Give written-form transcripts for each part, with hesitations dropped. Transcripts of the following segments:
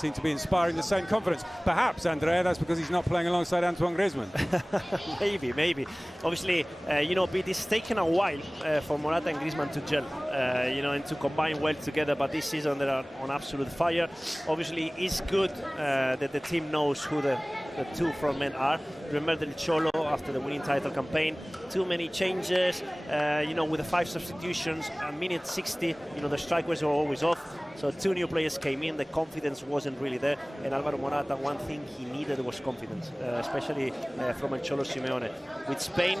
seem to be inspiring the same confidence. Perhaps, Andrea, that's because he's not playing alongside Antoine Griezmann. Maybe. Obviously, it is taken a while for Morata and Griezmann to gel, and to combine well together. But this season they are on absolute fire. Obviously, it's good that the team knows who the two front men are. Remember the Cholo after the winning title campaign, too many changes, with the 5 substitutions, a minute 60, the strikers were always off. So 2 new players came in, the confidence wasn't really there, and Alvaro Morata, one thing he needed was confidence, especially from El Cholo Simeone. With Spain,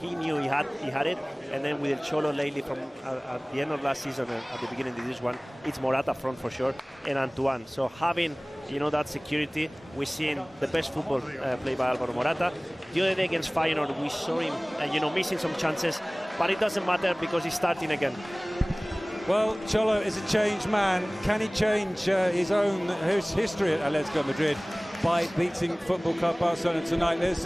he knew he had it, and then with El Cholo lately from at the end of last season and at the beginning of this one, it's Morata front for sure, and Antoine. So having that security, we're seeing the best football played by Alvaro Morata. The other day against Feyenoord, we saw him, missing some chances, but it doesn't matter because he's starting again. Well, Cholo is a changed man. Can he change his history at Atletico Madrid by beating Football Club Barcelona tonight? There's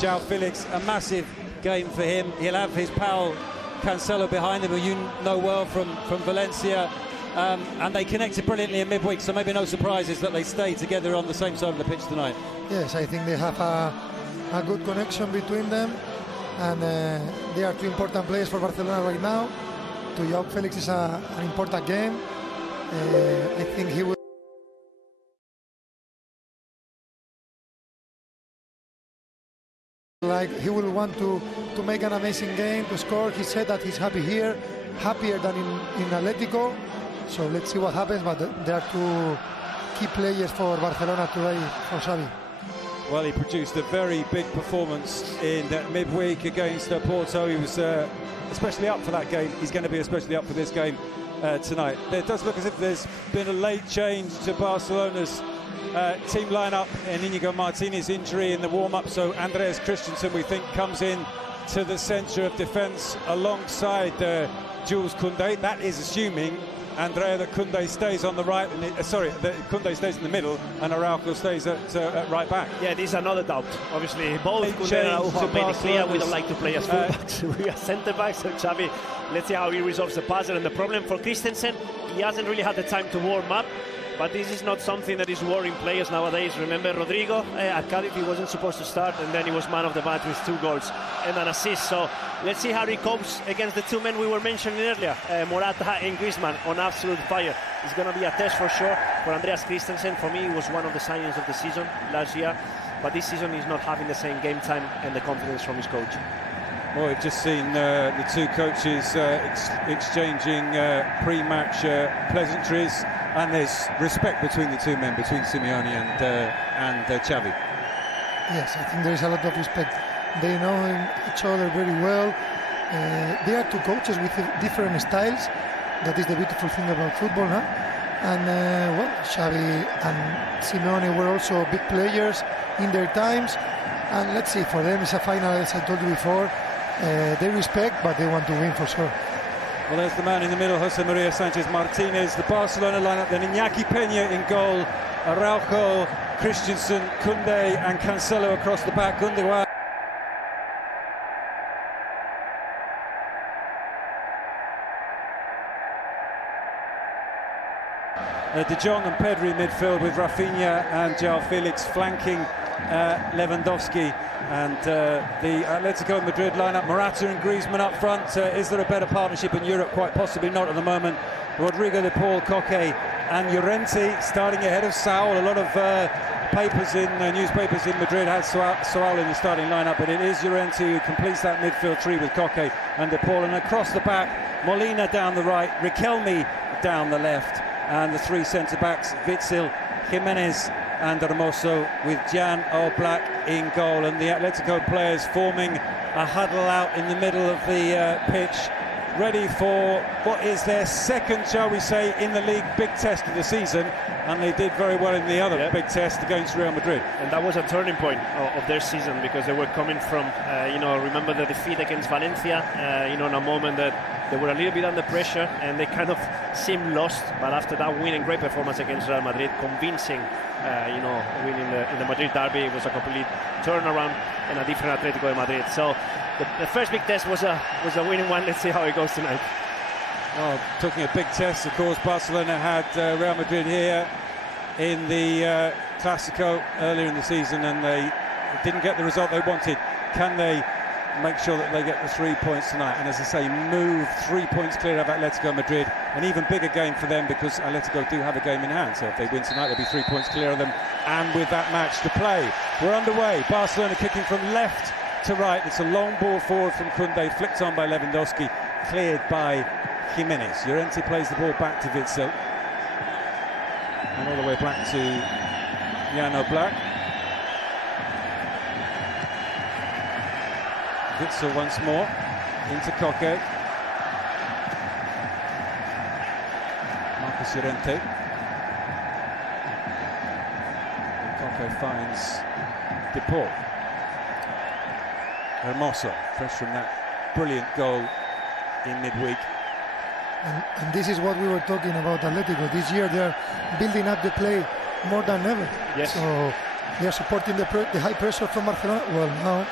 Joao Felix, a massive game for him. He'll have his pal Cancelo behind him, who you know well from Valencia. And they connected brilliantly in midweek, so maybe no surprises that they stay together on the same side of the pitch tonight. Yes, I think they have a good connection between them, and they are 2 important players for Barcelona right now. To Joao Felix is an important game. I think he will want to make an amazing game, to score. He said that he's happy here, happier than in Atletico. So let's see what happens, but there are 2 key players for Barcelona today for Xavi. Well, he produced a very big performance in that midweek against Porto. He was especially up for that game. He's going to be especially up for this game tonight. It does look as if there's been a late change to Barcelona's team lineup, and Inigo Martinez injury in the warm-up. So Andreas Christensen, we think, comes in to the centre of defence alongside Jules Koundé. That is assuming, Andrea, that Koundé stays on the right, that Koundé stays in the middle and Araujo stays at right back. Yeah, this is another doubt. Obviously, both Koundé and Araujo have made it clear we don't like to play as fullbacks. We are centre-backs, so Xavi, let's see how he resolves the puzzle. And the problem for Christensen, he hasn't really had the time to warm up. But this is not something that is worrying players nowadays. Remember Rodrigo at Cardiff, he wasn't supposed to start, and then he was man of the match with 2 goals and an assist. So let's see how he copes against the 2 men we were mentioning earlier, Morata and Griezmann, on absolute fire. It's going to be a test for sure for Andreas Christensen. For me, he was one of the signings of the season last year, but this season he's not having the same game time and the confidence from his coach. Well, we've just seen the 2 coaches exchanging pre-match pleasantries, and there's respect between the 2 men, between Simeone and Xavi. Yes, I think there is a lot of respect. They know each other very well. They are 2 coaches with different styles. That is the beautiful thing about football, huh? And Xavi and Simeone were also big players in their times. And let's see, for them it's a final, as I told you before. They respect, but they want to win for sure. Well, there's the man in the middle, Jose Maria Sanchez Martinez, the Barcelona lineup, then Iñaki Peña in goal, Araujo, Christensen, Koundé and Cancelo across the back. Koundé, De Jong and Pedri midfield, with Rafinha and Joao Felix flanking Lewandowski, and the Atletico Madrid lineup, Morata and Griezmann up front. Is there a better partnership in Europe? Quite possibly not at the moment. Rodrigo de Paul, Koke and Llorente starting ahead of Saul. A lot of papers in newspapers in Madrid had Saul in the starting lineup, but it is Llorente who completes that midfield 3 with Koke and de Paul. And across the back, Molina down the right, Riquelme down the left, and the 3 centre-backs, Witsel, Jimenez and Hermoso, with Jan Oblak in goal. And the Atletico players forming a huddle out in the middle of the pitch, ready for what is their second, shall we say, in the league big test of the season, and they did very well in the other big test against Real Madrid. And that was a turning point of their season, because they were coming from, remember the defeat against Valencia, in a moment that they were a little bit under pressure and they kind of seemed lost. But after that win and great performance against Real Madrid, convincing, winning in the Madrid derby, it was a complete turnaround and a different Atletico de Madrid. So the first big test was a winning one. Let's see how it goes tonight. Well, talking of big tests, of course, Barcelona had Real Madrid here in the Clásico earlier in the season, and they didn't get the result they wanted. Can they make sure that they get the 3 points tonight, and as I say, move 3 points clear of Atletico Madrid? An even bigger game for them, because Atletico do have a game in hand, so if they win tonight they'll be 3 points clear of them, and with that match to play. We're underway. Barcelona kicking from left to right. It's a long ball forward from Koundé, flicked on by Lewandowski, cleared by Jimenez. Llorente plays the ball back to Witsel, and all the way back to Jan Oblak. Witsel once more into Koke. Marcos Llorente. And Koke finds De Paul. Hermoso, fresh from that brilliant goal in midweek. And this is what we were talking about Atletico. This year they are building up the play more than ever. Yes. So they are supporting the high pressure from Barcelona. Well, now.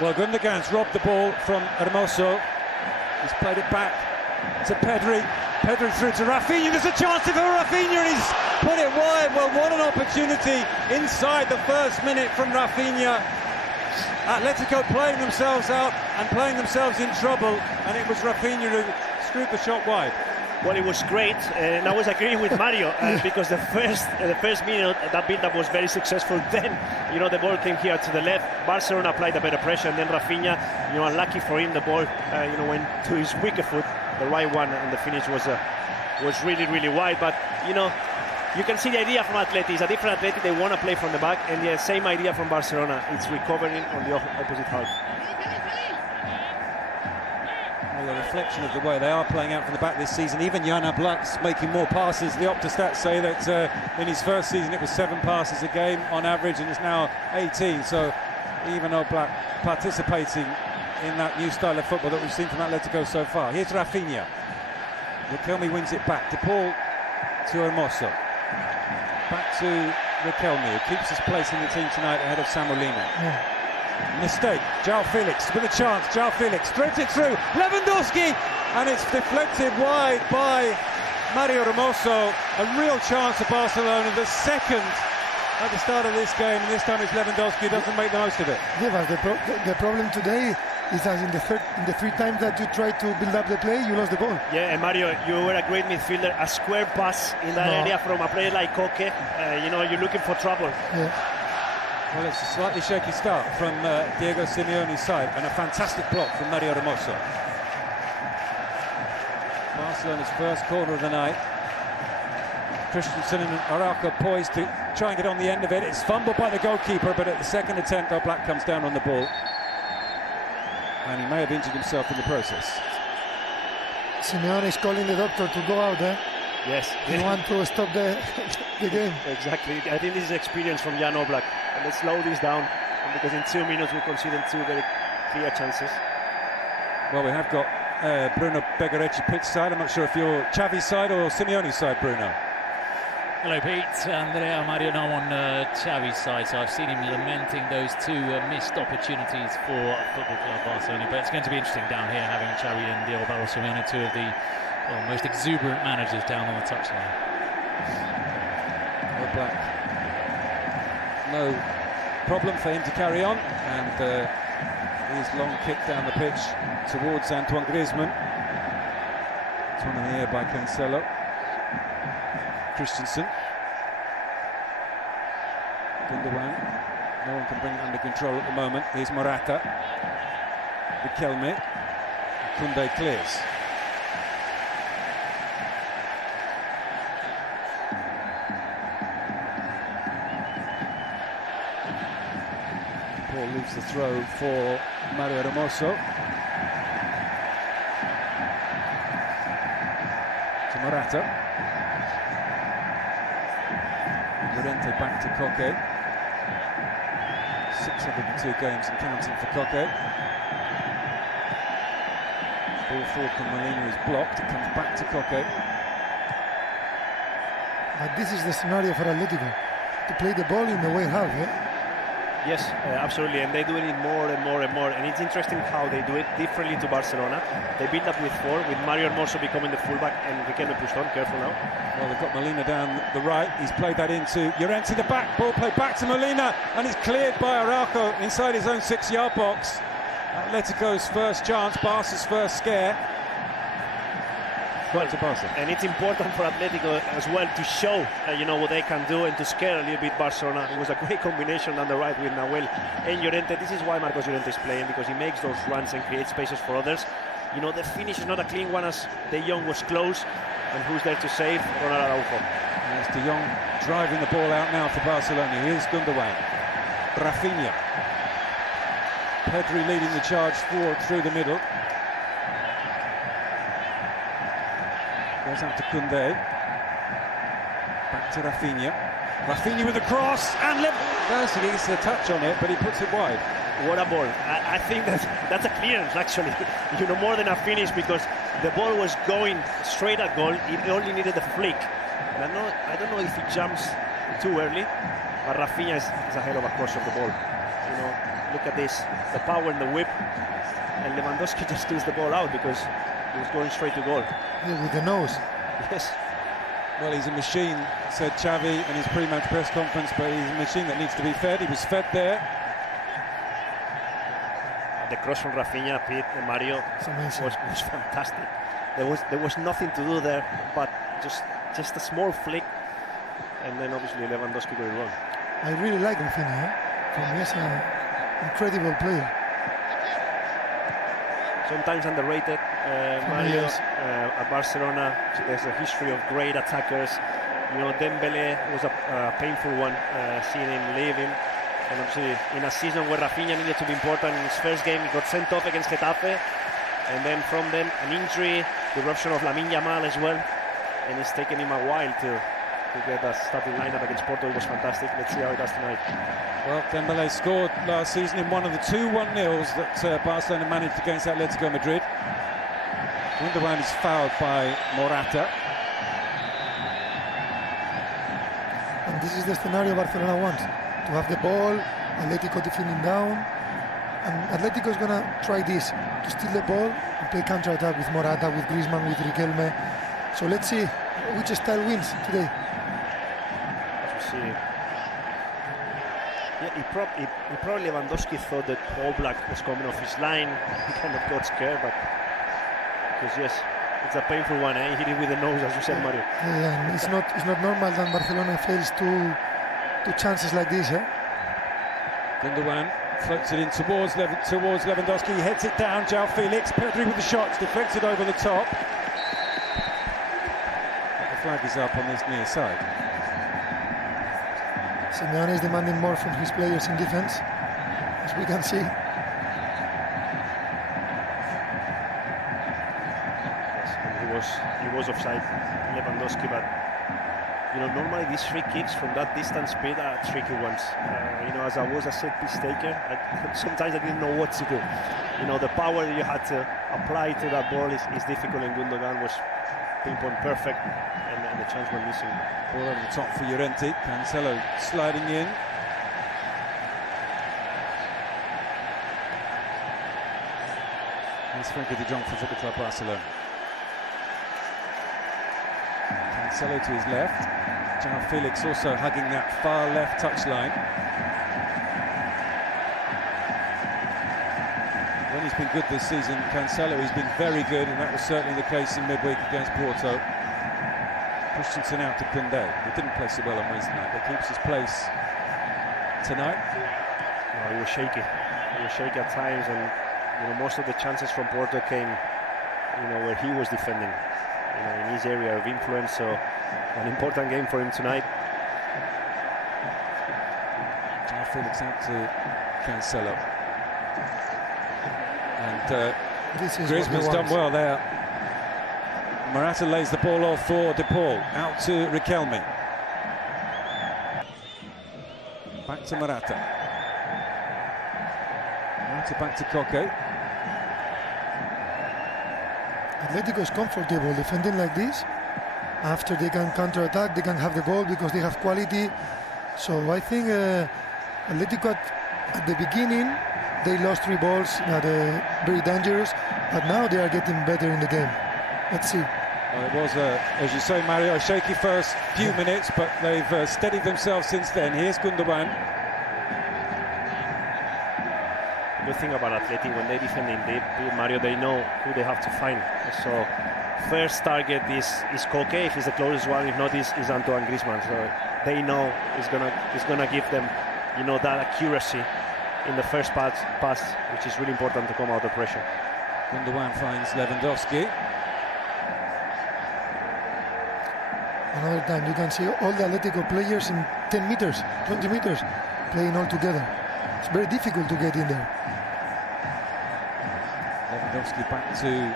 Well, Gundogan's robbed the ball from Hermoso. He's played it back to Pedri. Pedri through to Rafinha. There's a chance for Rafinha, and he's put it wide. Well, what an opportunity inside the first minute from Rafinha. Atletico playing themselves out and playing themselves in trouble, and it was Rafinha who screwed the shot wide. Well, it was great, and I was agreeing with Mario because the first minute that build-up was very successful. Then, the ball came here to the left. Barcelona applied a better pressure, and then Rafinha, unlucky for him, the ball, went to his weaker foot, the right one, and the finish was really, really wide. But you can see the idea from Atleti. It's a different Atleti. They want to play from the back, and the same idea from Barcelona. It's recovering on the opposite half. Well, a reflection of the way they are playing out from the back this season. Even Jan Oblak's making more passes. The Opta-stats say that in his first season it was 7 passes a game on average, and it's now 18. So even Oblak participating in that new style of football that we've seen from Atletico so far. Here's Rafinha. Riquelme wins it back. De Paul to Hermoso. Back to Riquelme, who keeps his place in the team tonight ahead of Samolina. Yeah. Mistake. Joao Felix with a chance. Joao Felix threads it through. Lewandowski, and it's deflected wide by Mario Hermoso. A real chance for Barcelona. The second at the start of this game, and this time it's Lewandowski who doesn't make the most of it. Yeah, but the problem today is that in the 3 times that you try to build up the play, you lost the ball. Yeah, and Mario, you were a great midfielder. A square pass in that area from a player like Koke, you're looking for trouble. Yeah. Well, it's a slightly shaky start from Diego Simeone's side, and a fantastic block from Mario Hermoso. Barcelona's first corner of the night. Christensen and Araujo poised to try and get on the end of it. It's fumbled by the goalkeeper, but at the second attempt, Oblak comes down on the ball. And he may have injured himself in the process. Simeone is calling the doctor to go out there. Yes. He wants to stop the game. Exactly. I think this is experience from Jan Oblak. And let's slow this down, because in 2 minutes we conceded 2 very clear chances. Well, we have got Bruno Begarecci pitch side. I'm not sure if you're Xavi's side or Simeone's side, Bruno. Hello, Pete. Andrea Mario now on Xavi's side, so I've seen him lamenting those 2 missed opportunities for Football Club Barcelona. But it's going to be interesting down here having Xavi and Diego Simeone, 2 of the most exuberant managers down on the touchline. Oblak, no problem for him to carry on, and his long kick down the pitch towards Antoine Griezmann. It's one in the air by Cancelo. Christensen. Gundogan. No one can bring it under control at the moment. Here's Morata. Riquelme. Koundé clears. Paul leaves the throw for Mario Hermoso. To Morata. Llorente back to Koke. 602 games and counting for Koke. Ball forward from Molina is blocked. It comes back to Koke. But this is the scenario for Atletico, to play the ball in the way half. Yeah? Yes, absolutely, and they're doing it more and more and more. And it's interesting how they do it differently to Barcelona. They build up with four, with Mario Hermoso becoming the fullback and Riquelme pushed on. Careful now. Well, they've got Molina down the right. He's played that into Llorente, the back. Ball played back to Molina, and it's cleared by Araujo inside his own 6-yard box. Atletico's first chance, Barca's first scare. Well, and it's important for Atletico as well to show what they can do and to scare a little bit Barcelona. It was a great combination on the right with Nahuel and Llorente. This is why Marcos Llorente is playing, because he makes those runs and creates spaces for others. The finish is not a clean one, as De Jong was close, and who's there to save? Ronald Araujo. Yes, De Jong driving the ball out now for Barcelona. Here's Gundogan, Rafinha, Pedri leading the charge forward through the middle. Goes out to Koundé. Back to Rafinha. Rafinha with the cross, and Lewandowski gets a touch on it, but he puts it wide. What a ball. I think that's a clearance, actually. More than a finish, because the ball was going straight at goal. It only needed a flick. And I don't know if he jumps too early, but Rafinha is ahead of a course of the ball. Look at this, the power in the whip, and Lewandowski just steals the ball out because he was going straight to goal. Yeah, with the nose. Yes. Well, he's a machine, said Xavi in his pre-match press conference, but he's a machine that needs to be fed. He was fed there. The cross from Rafinha, Pete, and Mario was fantastic. There was nothing to do there, but just a small flick, and then obviously Lewandowski got it wrong. I really like Rafinha. For me, he's an incredible player. Sometimes underrated, Mario. At Barcelona, there's a history of great attackers. Dembele was a painful one, seeing him leaving. And obviously, in a season where Rafinha needed to be important in his first game, he got sent off against Getafe. And then from then, an injury, the eruption of Lamine Yamal as well. And it's taken him a while to get that starting lineup against Porto. It was fantastic. Let's see how he does tonight. Well, Dembele scored last season in one of the 2 1-0s that Barcelona managed against Atletico Madrid. Gundogan is fouled by Morata. And this is the scenario Barcelona wants. To have the ball, Atletico defending down. And Atletico is going to try this, to steal the ball and play counter-attack with Morata, with Griezmann, with Riquelme. So let's see which style wins today. Yeah, he probably Lewandowski thought that Oblak was coming off his line. He kind of got scared, but because yes, it's a painful one. He hit it with the nose, as you said, Mario. Yeah, and it's not normal that Barcelona fails two chances like this. Gundogan floats it in towards Lewandowski. He heads it down. Joao Felix, Pedri with the shots, deflected over the top. The flag is up on this near side. Simeone is demanding more from his players in defense, as we can see. Yes, he was offside, Lewandowski, but normally these free kicks from that distance speed are tricky ones. As I was a set piece taker, sometimes I didn't know what to do. The power you had to apply to that ball is difficult, and Gundogan was pinpoint perfect, and the chance were missing. Ball over the top for Llorente. Cancelo sliding in. Here's Frenkie de Jong for Football Club Barcelona. Cancelo to his left. Joao Felix also hugging that far left touchline. When he's been good this season, Cancelo, he's been very good, and that was certainly the case in midweek against Porto. Christensen out to Koundé. He didn't play so well on Wednesday night, but keeps his place tonight. He was shaky. He was shaky at times, and most of the chances from Porto came, where he was defending, in his area of influence. So, an important game for him tonight. Joao Felix out to Cancelo, and Griezmann's done well there. Morata lays the ball off for De Paul, out to Riquelme. Back to Morata. Morata back to Koke. Atletico is comfortable defending like this. After they can counter-attack, they can have the ball because they have quality. So I think Atletico at the beginning, they lost 3 balls, very dangerous, but now they are getting better in the game. Let's see. Well, it was, as you say, Mario, a shaky first few minutes, but they've steadied themselves since then. Here's Gundogan. The good thing about Atleti, when they're defending deep, Mario, they know who they have to find. So first target is Koke, if he's the closest one. If not, is Antoine Griezmann. So they know it's gonna give them, that accuracy in the first pass, which is really important to come out of pressure. Gundogan finds Lewandowski. Another time you can see all the Atletico players in 10 meters, 20 meters, playing all together. It's very difficult to get in there. Lewandowski back to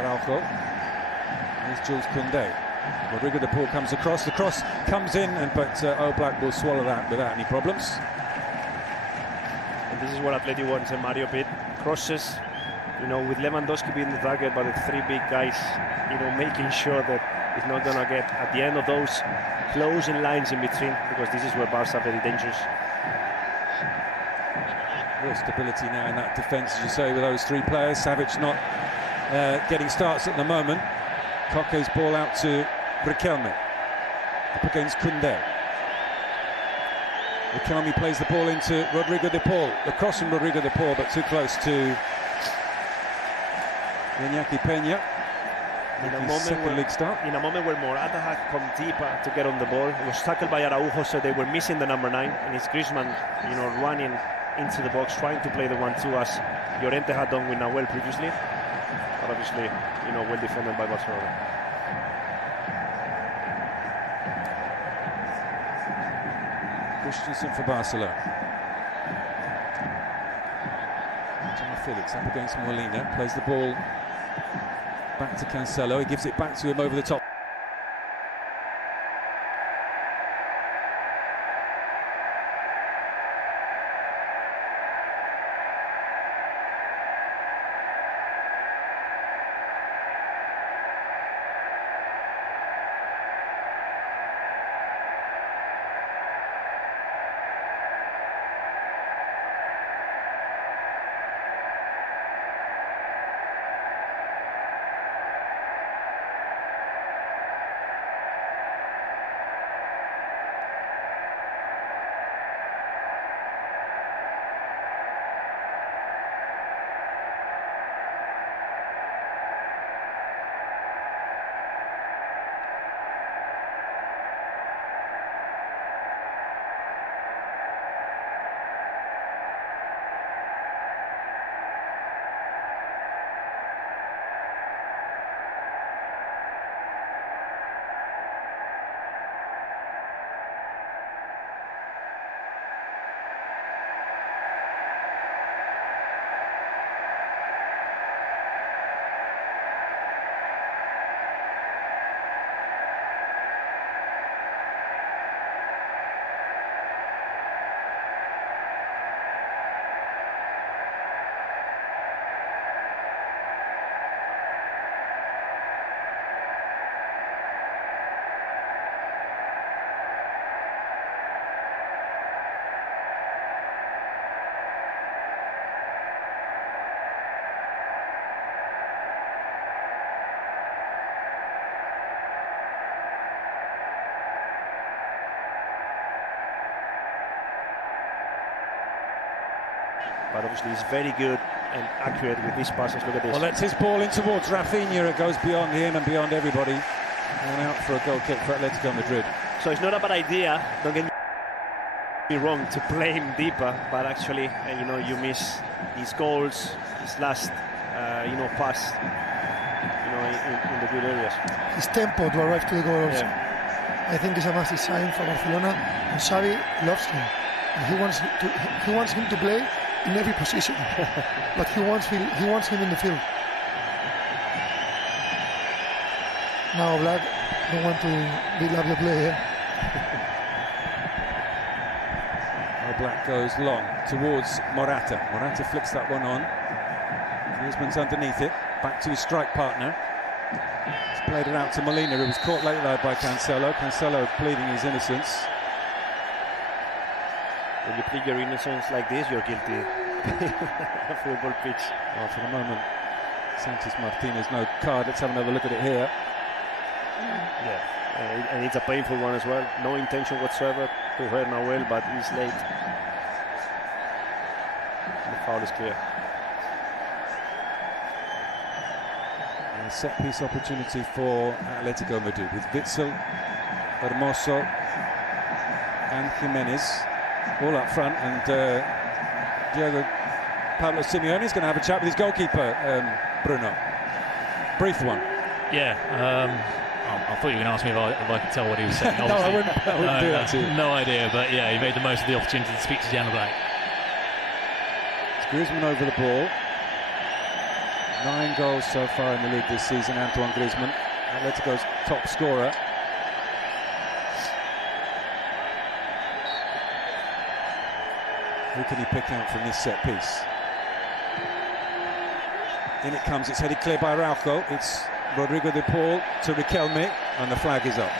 Araujo. Here's Jules Koundé. Rodrigo de Paul comes across. The cross comes in, but Oblak will swallow that without any problems. And this is what Atleti wants, Mario Pitt. Crosses, with Lewandowski being the target, but the 3 big guys, making sure that it's not going to get at the end of those closing lines in between, because this is where Barca are very dangerous. Real stability now in that defence, as you say, with those 3 players. Savic not getting starts at the moment. Koke's ball out to Riquelme. Up against Koundé. Riquelme plays the ball into Rodrigo de Paul. The cross from Rodrigo de Paul, but too close to Iñaki Peña. In a moment where Morata had come deeper to get on the ball, it was tackled by Araujo, so they were missing the number 9, and it's Griezmann, running into the box, trying to play the 1-2 as Llorente had done with Nahuel previously, but obviously, well defended by Barcelona. Christensen for Barcelona. Joao Felix up against Molina, plays the ball back to Cancelo. He gives it back to him over the top. But obviously he's very good and accurate with these passes. Look at this. Well, that's his ball in towards Rafinha. It goes beyond him and beyond everybody. And out for a goal kick for Atletico Madrid. So it's not a bad idea, don't get me wrong, to play him deeper, but actually, you miss his goals, his last, pass, in the good areas. His tempo to arrive to the goal also. Yeah. I think it's a massive sign for Barcelona, and Xavi loves him. He wants him to play in every position, but he wants him in the field. Now Black don't want to build up the play here. Black goes long towards Morata. Morata flicks that one on. Griezmann's underneath it. Back to his strike partner. He's played it out to Molina, who was caught late there by Cancelo. Cancelo pleading his innocence. When you play your innocence like this, you're guilty. A football pitch. Well, for the moment, Santos Martinez, no card. Let's have another look at it here. Yeah, and it's a painful one as well. No intention whatsoever to hurt Nahuel, but he's late. The foul is clear. A set piece opportunity for Atletico Madrid with Witsel, Hermoso and Jimenez all up front, and Pablo Simeone is going to have a chat with his goalkeeper, Bruno. Brief one. Yeah, I thought you were going to ask me if I could tell what he was saying. No, I wouldn't do that to you. No idea, but yeah, he made the most of the opportunity to speak to Jan Black. It's Griezmann over the ball. 9 goals so far in the league this season, Antoine Griezmann, Atletico's top scorer. Who can he pick out from this set piece? In it comes, it's headed clear by Araujo. It's Rodrigo de Paul to Riquelme, and the flag is up.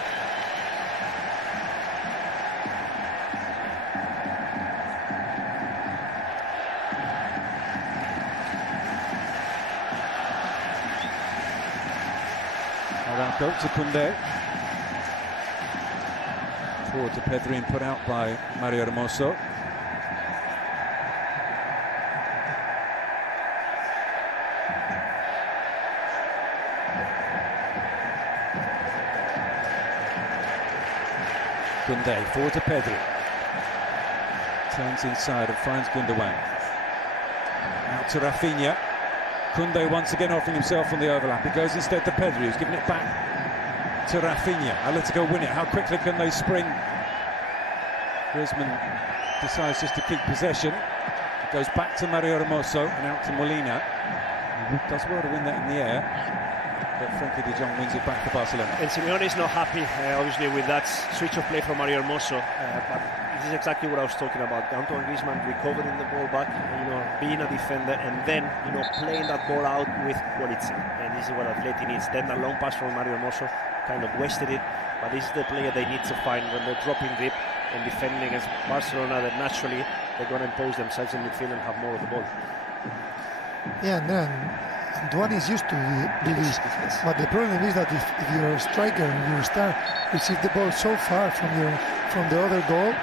Araujo to Koundé. Forward to Pedri and put out by Mario Hermoso. Koundé, forward to Pedri. Turns inside and finds Gundogan. Out to Rafinha. Koundé once again offering himself on the overlap. It goes instead to Pedri, who's giving it back to Rafinha. Atletico win it. How quickly can they spring? Griezmann decides just to keep possession. It goes back to Mario Hermoso and out to Molina. He does well to win that in the air, but Frenkie de Jong wins it back to Barcelona. And Simeone is not happy, obviously, with that switch of play from Mario Hermoso. But this is exactly what I was talking about. Antoine Griezmann recovering the ball back, being a defender, and then, playing that ball out with quality. And this is what Atleti needs. Then the long pass from Mario Hermoso kind of wasted it. But this is the player they need to find when they're dropping deep and defending against Barcelona, that naturally they're going to impose themselves in midfield and have more of the ball. Yeah, and then Antoine is used to do this, but the problem is that if you're a striker and your star receives the ball so far from the other goal,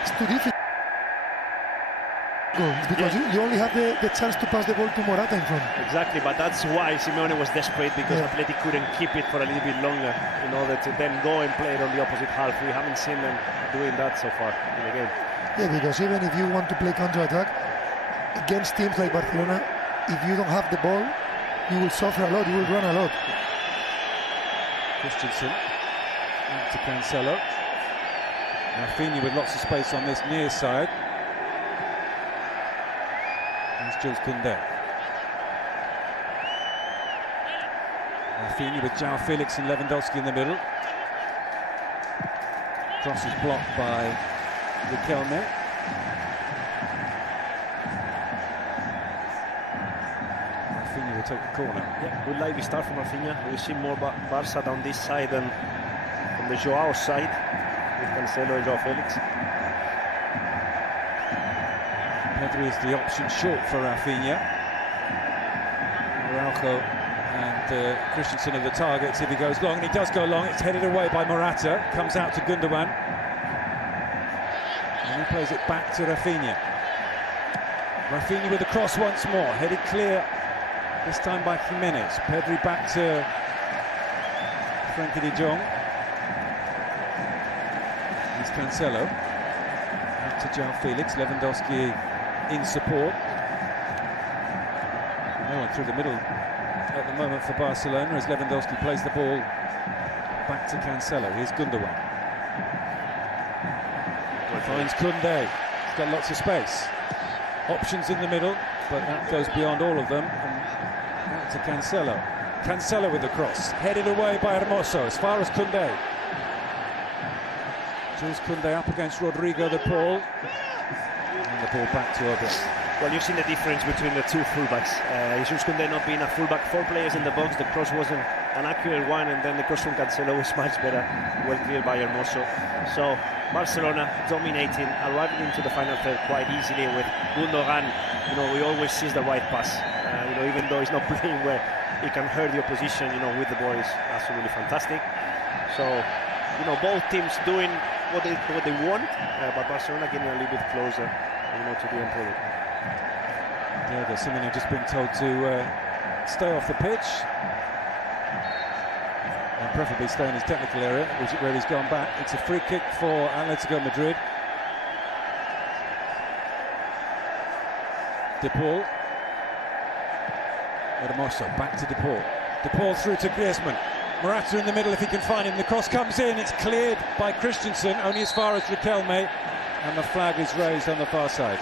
it's too difficult. Because you only have the chance to pass the ball to Morata in front. Exactly, but that's why Simeone was desperate, because Atleti couldn't keep it for a little bit longer in order to then go and play it on the opposite half. We haven't seen them doing that so far in the game. Yeah, because even if you want to play counter-attack against teams like Barcelona, if you don't have the ball, you will suffer a lot, you will run a lot. Christensen out to Cancelo. Rafinha with lots of space on this near side. Here's Jules Koundé. Rafinha with Joao Felix and Lewandowski in the middle. Cross is blocked by Riquelme. Rafinha will take the corner. Yeah, good lively start from Rafinha. We see more Barca down this side than from the Joao side with Cancelo and Joao Felix. Pedri is the option short for Rafinha. Araujo and Christensen are the targets if he goes long, and he does go long. It's headed away by Morata, comes out to Gundogan, and he plays it back to Rafinha. Rafinha with the cross once more, headed clear, this time by Jimenez. Pedri back to Frenkie de Jong. Here's Cancelo, out to Joao Felix, Lewandowski in support. No one through the middle at the moment for Barcelona as Lewandowski plays the ball back to Cancelo. Here's Gundogan. Finds Koundé. He's got lots of space. Options in the middle, but that goes beyond all of them. And out to Cancelo. Cancelo with the cross. Headed away by Hermoso as far as Koundé. Jules Koundé up against Rodrigo de Paul. And the ball back to Oblak. Well, you've seen the difference between the two fullbacks. Jules Koundé not being a fullback, 4 players in the box, the cross wasn't an accurate one, and then the cross from Cancelo was much better, well cleared by Hermoso. So Barcelona dominating, arriving into the final third quite easily with Gundogan. You know, he always sees the right pass. You know, even though he's not playing where he can hurt the opposition, you know, with the ball is absolutely fantastic. So, you know, both teams doing what they want, but Barcelona getting a little bit closer, you know, to the end product. Yeah, there's something I've just been told to stay off the pitch. And preferably stay in his technical area, where he's gone back. It's a free kick for Atletico Madrid. De Paul. Hermoso back to De Paul. De Paul through to Griezmann. Morata in the middle if he can find him. The cross comes in, it's cleared by Christensen, only as far as Riquelme, and the flag is raised on the far side.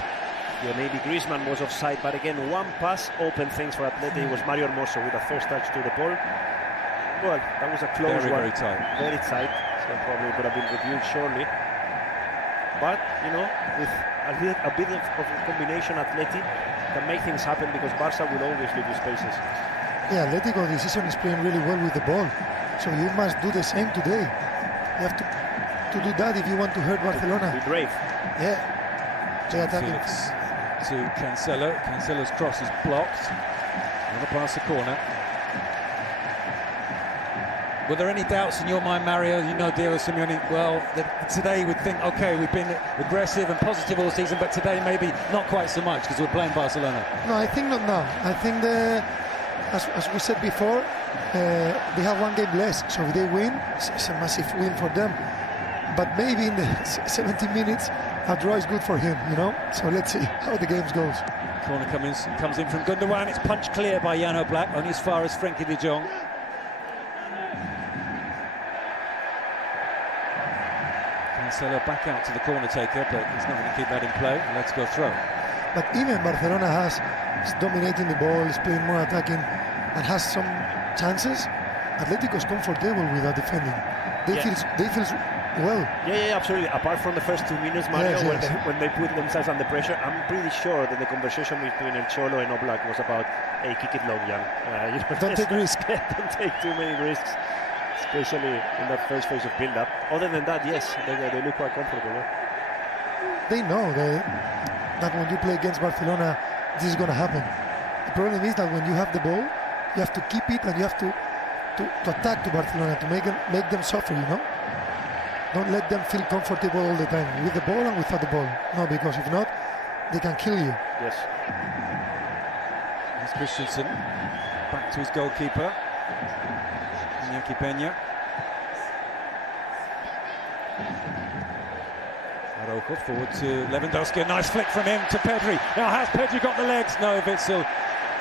Yeah, maybe Griezmann was offside, but again, one pass opened things for Atleti. It was Mario Hermoso with the first touch to the ball. Well, that was a close one. Very tight. Very tight, so probably would have been reviewed shortly. But, you know, with a bit of a combination Atleti can make things happen, because Barca will always leave you spaces. Yeah, Atletico this season is playing really well with the ball. So you must do the same today. You have to do that if you want to hurt Barcelona. Be brave. Yeah. Felix to Cancelo. Cancelo's cross is blocked. On the pass the corner. Were there any doubts in your mind, Mario? You know Diego Simeone well. Today you would think, okay, we've been aggressive and positive all season, but today maybe not quite so much because we're playing Barcelona. No, I think not now. I think as we said before, they have one game less, so if they win, it's a massive win for them. But maybe in the 70 minutes, a draw is good for him, you know. So let's see how the game goes. Corner comes in from Gundogan. It's punched clear by Jan Oblak, only as far as Frenkie de Jong. Cancelo back out to the corner taker, but he's not going to keep that in play. Let's go throw. But even Barcelona is dominating the ball, is playing more attacking, and has some chances. Atletico is comfortable with that defending. They feel well. Yeah, absolutely. Apart from the first 2 minutes, Mario, when they put themselves under pressure, I'm pretty sure that the conversation between El Cholo and Oblak was about, hey, kick it low, Jan. You know, don't take risks. Don't take too many risks, especially in that first phase of build-up. Other than that, yes, they look quite comfortable. They know that when you play against Barcelona, this is going to happen. The problem is that when you have the ball, you have to keep it, and you have to attack to Barcelona, to make them suffer, you know. Don't let them feel comfortable all the time, with the ball and without the ball. No, because if not, they can kill you. Yes. Here's Christensen, back to his goalkeeper, Iñaki Peña. Araujo forward to Lewandowski, a nice flick from him to Pedri. Now has Pedri got the legs? No, Witsel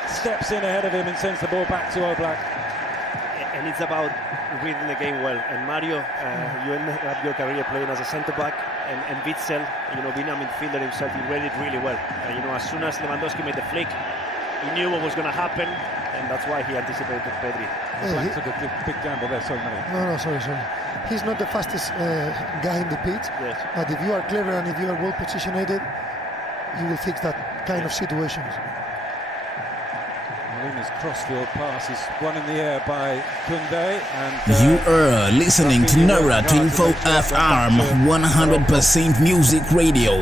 steps in ahead of him and sends the ball back to Oblak. And it's about reading the game well. And Mario, you ended up your career playing as a centre-back, and Witsel, you know, being a midfielder himself, he read it really well. You know, as soon as Lewandowski made the flick, he knew what was going to happen, and that's why he anticipated Pedri. He took a big gamble there, sorry, Mario. No, sorry. He's not the fastest guy in the pitch, yes. But if you are clever and if you are well positioned, you will fix that kind of situations. Molina's crossfield pass is one in the air by Koundé, and you are listening to Narrative Info FM 100% Music Radio.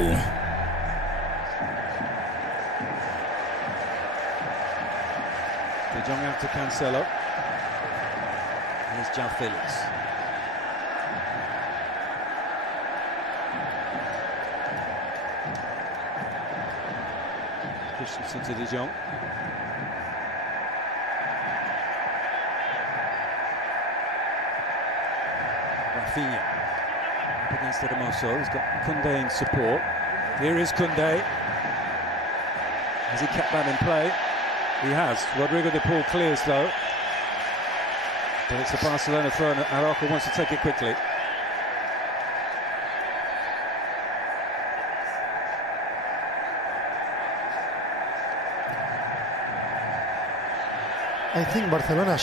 De Jong out to Cancelo. Here's Joao Felix. Christensen to De Jong. Rafinha up against Hermoso. He's got Koundé in support. Here is Koundé. Has he kept that in play? He has. Rodrigo de Paul clears though. But it's a Barcelona throw, and Araujo wants to take it quickly. I think Barcelona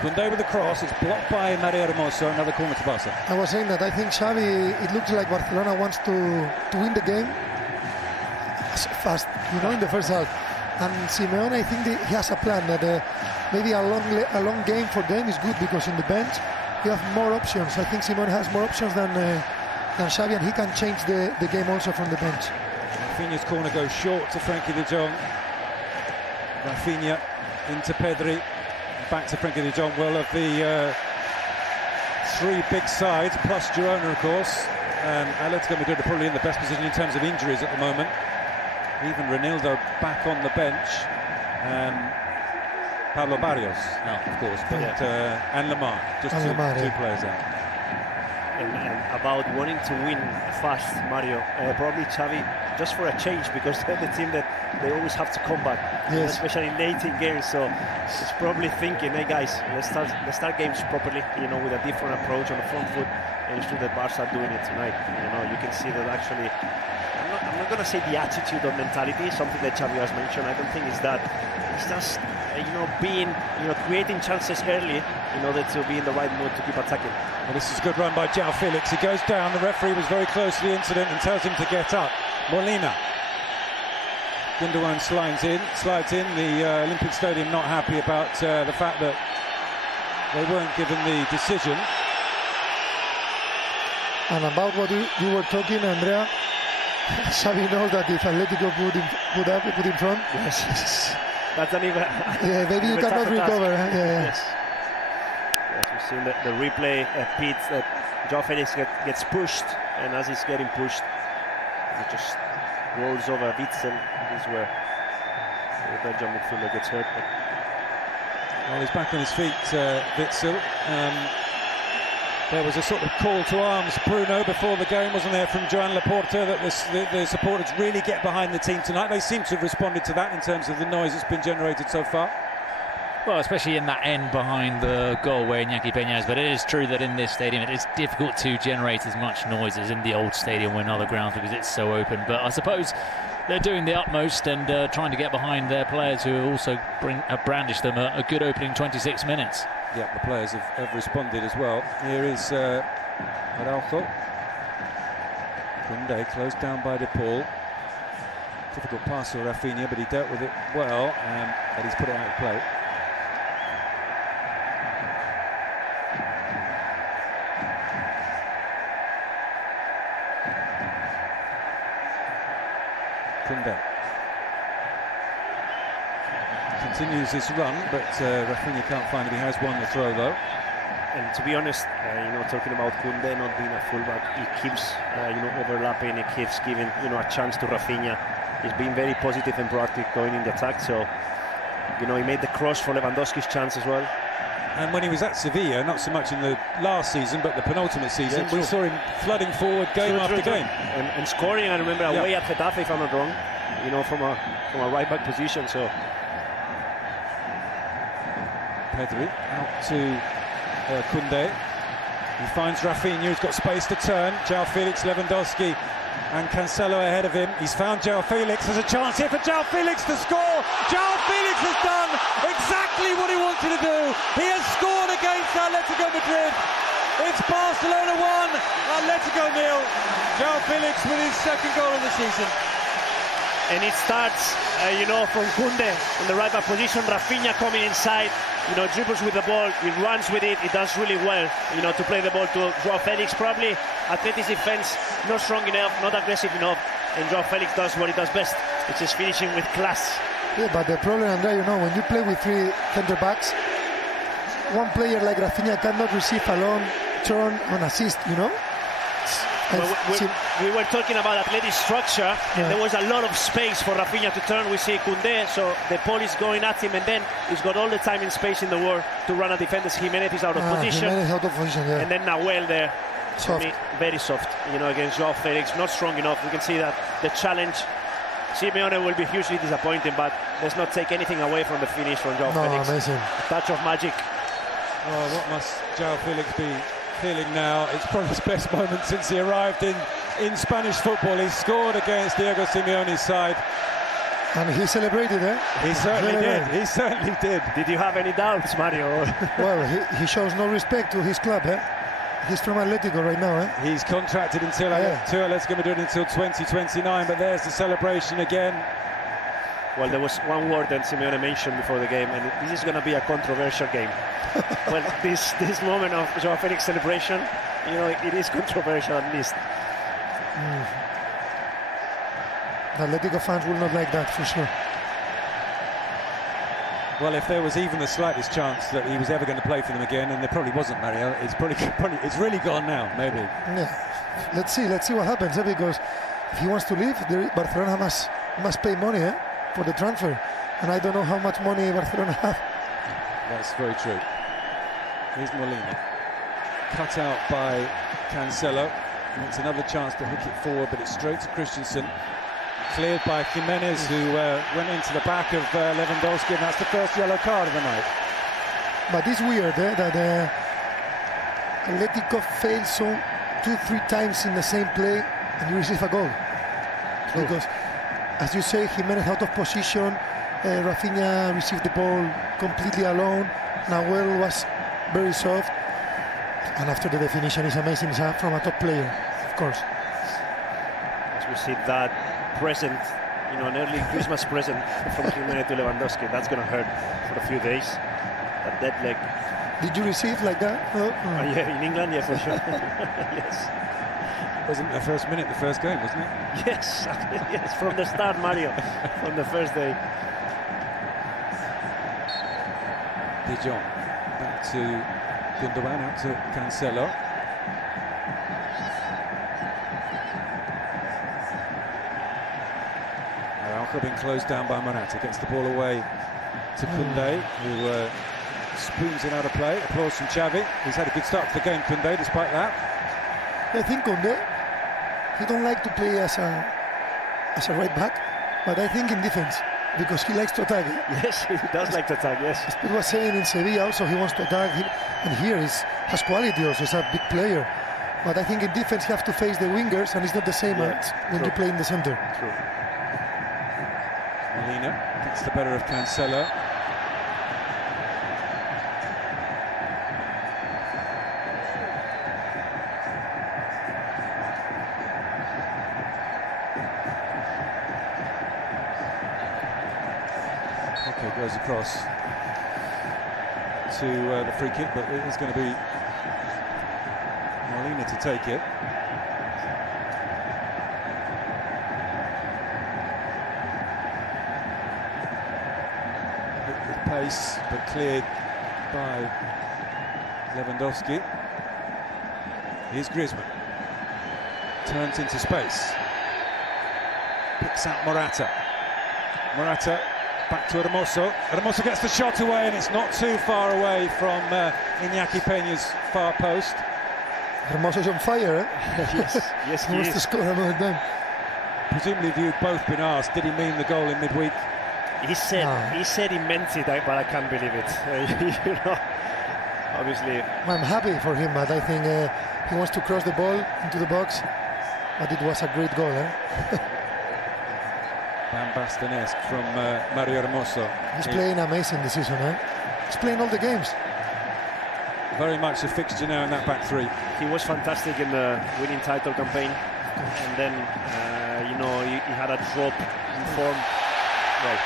Koundé with the cross, it's blocked by Mario Hermoso, another corner to Barca. I was saying that I think Xavi, it looks like Barcelona wants to win the game fast, you know, in the first half. And Simeone, I think he has a plan that maybe a long game for them is good, because in the bench you have more options. I think Simone has more options than Xavi, and he can change the game also from the bench. Rafinha's corner goes short to Frenkie de Jong. Rafinha into Pedri, back to Frenkie de Jong. Well, of the three big sides, plus Girona, of course, Atletico Madrid are probably in the best position in terms of injuries at the moment. Even Ronaldo back on the bench. Pablo Barrios out, of course, but and Lamar, just two players out. And about wanting to win fast, Mario, probably Xavi, just for a change, because they're the team that they always have to come back, especially in 18 games. So it's probably thinking, hey guys, let's start games properly, with a different approach on the front foot, and it's true that Barca are doing it tonight. You can see that actually. I'm not going to say the attitude or mentality, something that Xavi has mentioned. I don't think it's that. It's just, creating chances early in order to be in the right mood to keep attacking. Well, this is a good run by Joao Felix. He goes down. The referee was very close to the incident and tells him to get up. Molina. Gundogan slides in. The Olympic Stadium not happy about the fact that they weren't given the decision. And about what you were talking, Andrea, Xavi knows that if Atletico put in front, that's an even. Maybe you cannot recover. Yes, we've seen the replay Pete that Joao Felix gets pushed, and as he's getting pushed, he just rolls over Witzel. This is where the Belgian midfielder gets hurt. Well, he's back on his feet, Witzel. There was a sort of call to arms, Bruno, before the game, wasn't there, from Joan Laporta, that the supporters really get behind the team tonight. They seem to have responded to that in terms of the noise that's been generated so far. Well, especially in that end behind the goal where Iñaki Peña is. But it is true that in this stadium it is difficult to generate as much noise as in the old stadium when other grounds, because it's so open. But I suppose they're doing the utmost and trying to get behind their players, who also have brandished them a good opening 26 minutes. Yeah, the players have responded as well. Here is Araujo. Koundé closed down by De Paul. Difficult pass for Rafinha, but he dealt with it well, and he's put it out of play. Koundé continues his run, but Rafinha can't find it. He has won the throw though. And to be honest, talking about Koundé not being a fullback, he keeps overlapping. He keeps giving a chance to Rafinha. He's been very positive and proactive going in the attack. So he made the cross for Lewandowski's chance as well. And when he was at Sevilla, not so much in the last season, but the penultimate season, we saw him flooding forward game after game. And scoring, I remember, away at Getafe, if I'm not wrong, from a right-back position. So Pedri out to Koundé. He finds Rafinha, who's got space to turn. Joao Felix, Lewandowski and Cancelo ahead of him. He's found Joao Felix. There's a chance here for Joao Felix to score. Joao Felix has done exactly what he wanted to do. He has scored against Atletico Madrid. It's Barcelona 1, Atletico 0. Joao Felix with his second goal of the season. And it starts, from Koundé in the right back position. Rafinha coming inside, dribbles with the ball, he runs with it, he does really well, to play the ball to Joao Felix. Probably Atleti's defense not strong enough, not aggressive enough, and Joao Felix does what he does best, which is finishing with class. Yeah, but the problem, Andrea, when you play with three centre backs, one player like Rafinha cannot receive a long turn on assist, Well, we were talking about Atleti's structure, and there was a lot of space for Rafinha to turn. We see Koundé, so the ball is going at him, and then he's got all the time and space in the world to run at defenders. Jimenez is out of position. Jimenez out of position, yeah. And then Nahuel there, soft. very soft, against Joao Felix, not strong enough. We can see that the challenge, Simeone will be hugely disappointing, but let's not take anything away from the finish from Joao Felix. Amazing. Touch of magic. Oh, what must Joao Felix be feeling now? It's probably his best moment since he arrived in Spanish football. He scored against Diego Simeone's side. And he celebrated, eh? He certainly did. He certainly did. Did you have any doubts, Mario? Well, he shows no respect to his club, eh? He's from Atletico right now, eh? He's contracted to Atletico Madrid until 2029, but there's the celebration again. Well, there was one word that Simeone mentioned before the game, and this is going to be a controversial game. Well, this moment of Joao Felix celebration, you know, it is controversial at least. Atletico fans will not like that for sure. Well, if there was even the slightest chance that he was ever going to play for them again, and there probably wasn't, Mario, it's probably it's really gone now, maybe. Yeah, let's see what happens, because if he wants to leave, Barcelona must pay money for the transfer, and I don't know how much money Barcelona have. That's very true. Here's Molina, cut out by Cancelo. It's another chance to hook it forward, but it's straight to Christensen. Cleared by Jimenez, who went into the back of Lewandowski, and that's the first yellow card of the night. But it's weird that Atletico fails so 2-3 times in the same play and you receive a goal. True. Because, as you say, Jimenez out of position, Rafinha received the ball completely alone, Nahuel was very soft, and after the definition is amazing, it's from a top player, of course. As we see that present, you know, an early Christmas present from Jimenez to Lewandowski, that's going to hurt for a few days. That dead leg. Did you receive like that? Yeah, in England, yeah, for sure. Yes. Wasn't the first minute, the first game, wasn't it? Yes, yes, from the start, Mario, from the first day. De Jong back to Gundogan, out to Cancelo. Araujo being closed down by Morata, gets the ball away to Koundé, who spoons it out of play. Applause from Xavi. He's had a good start to the game, Koundé, despite that. I think Koundé, he don't like to play as a right back, but I think in defense, because he likes to attack. Yes, he does like to attack, yes. As people were saying in Sevilla also, he wants to attack, and here he has quality also, he's a big player. But I think in defense you have to face the wingers, and it's not the same as when you play in the center. True. Molina gets the better of Cancelo. Okay, goes across to the free kick, but it is going to be Molina to take it. With pace, but cleared by Lewandowski. Here's Griezmann. Turns into space. Picks out Morata. Morata back to Hermoso. Hermoso gets the shot away, and it's not too far away from Iñaki Peña's far post. Hermoso's on fire, Yes, yes, he wants to score another time. Presumably, if you've both been asked, did he mean the goal in midweek? He said he meant it, but I can't believe it. You know, obviously. I'm happy for him, but I think he wants to cross the ball into the box, but it was a great goal. Van Basten-esque from Mario Hermoso. He's playing amazing this season. He's playing all the games. Very much a fixture now in that back three. He was fantastic in the winning title campaign, and then you know, he had a drop in form. Well,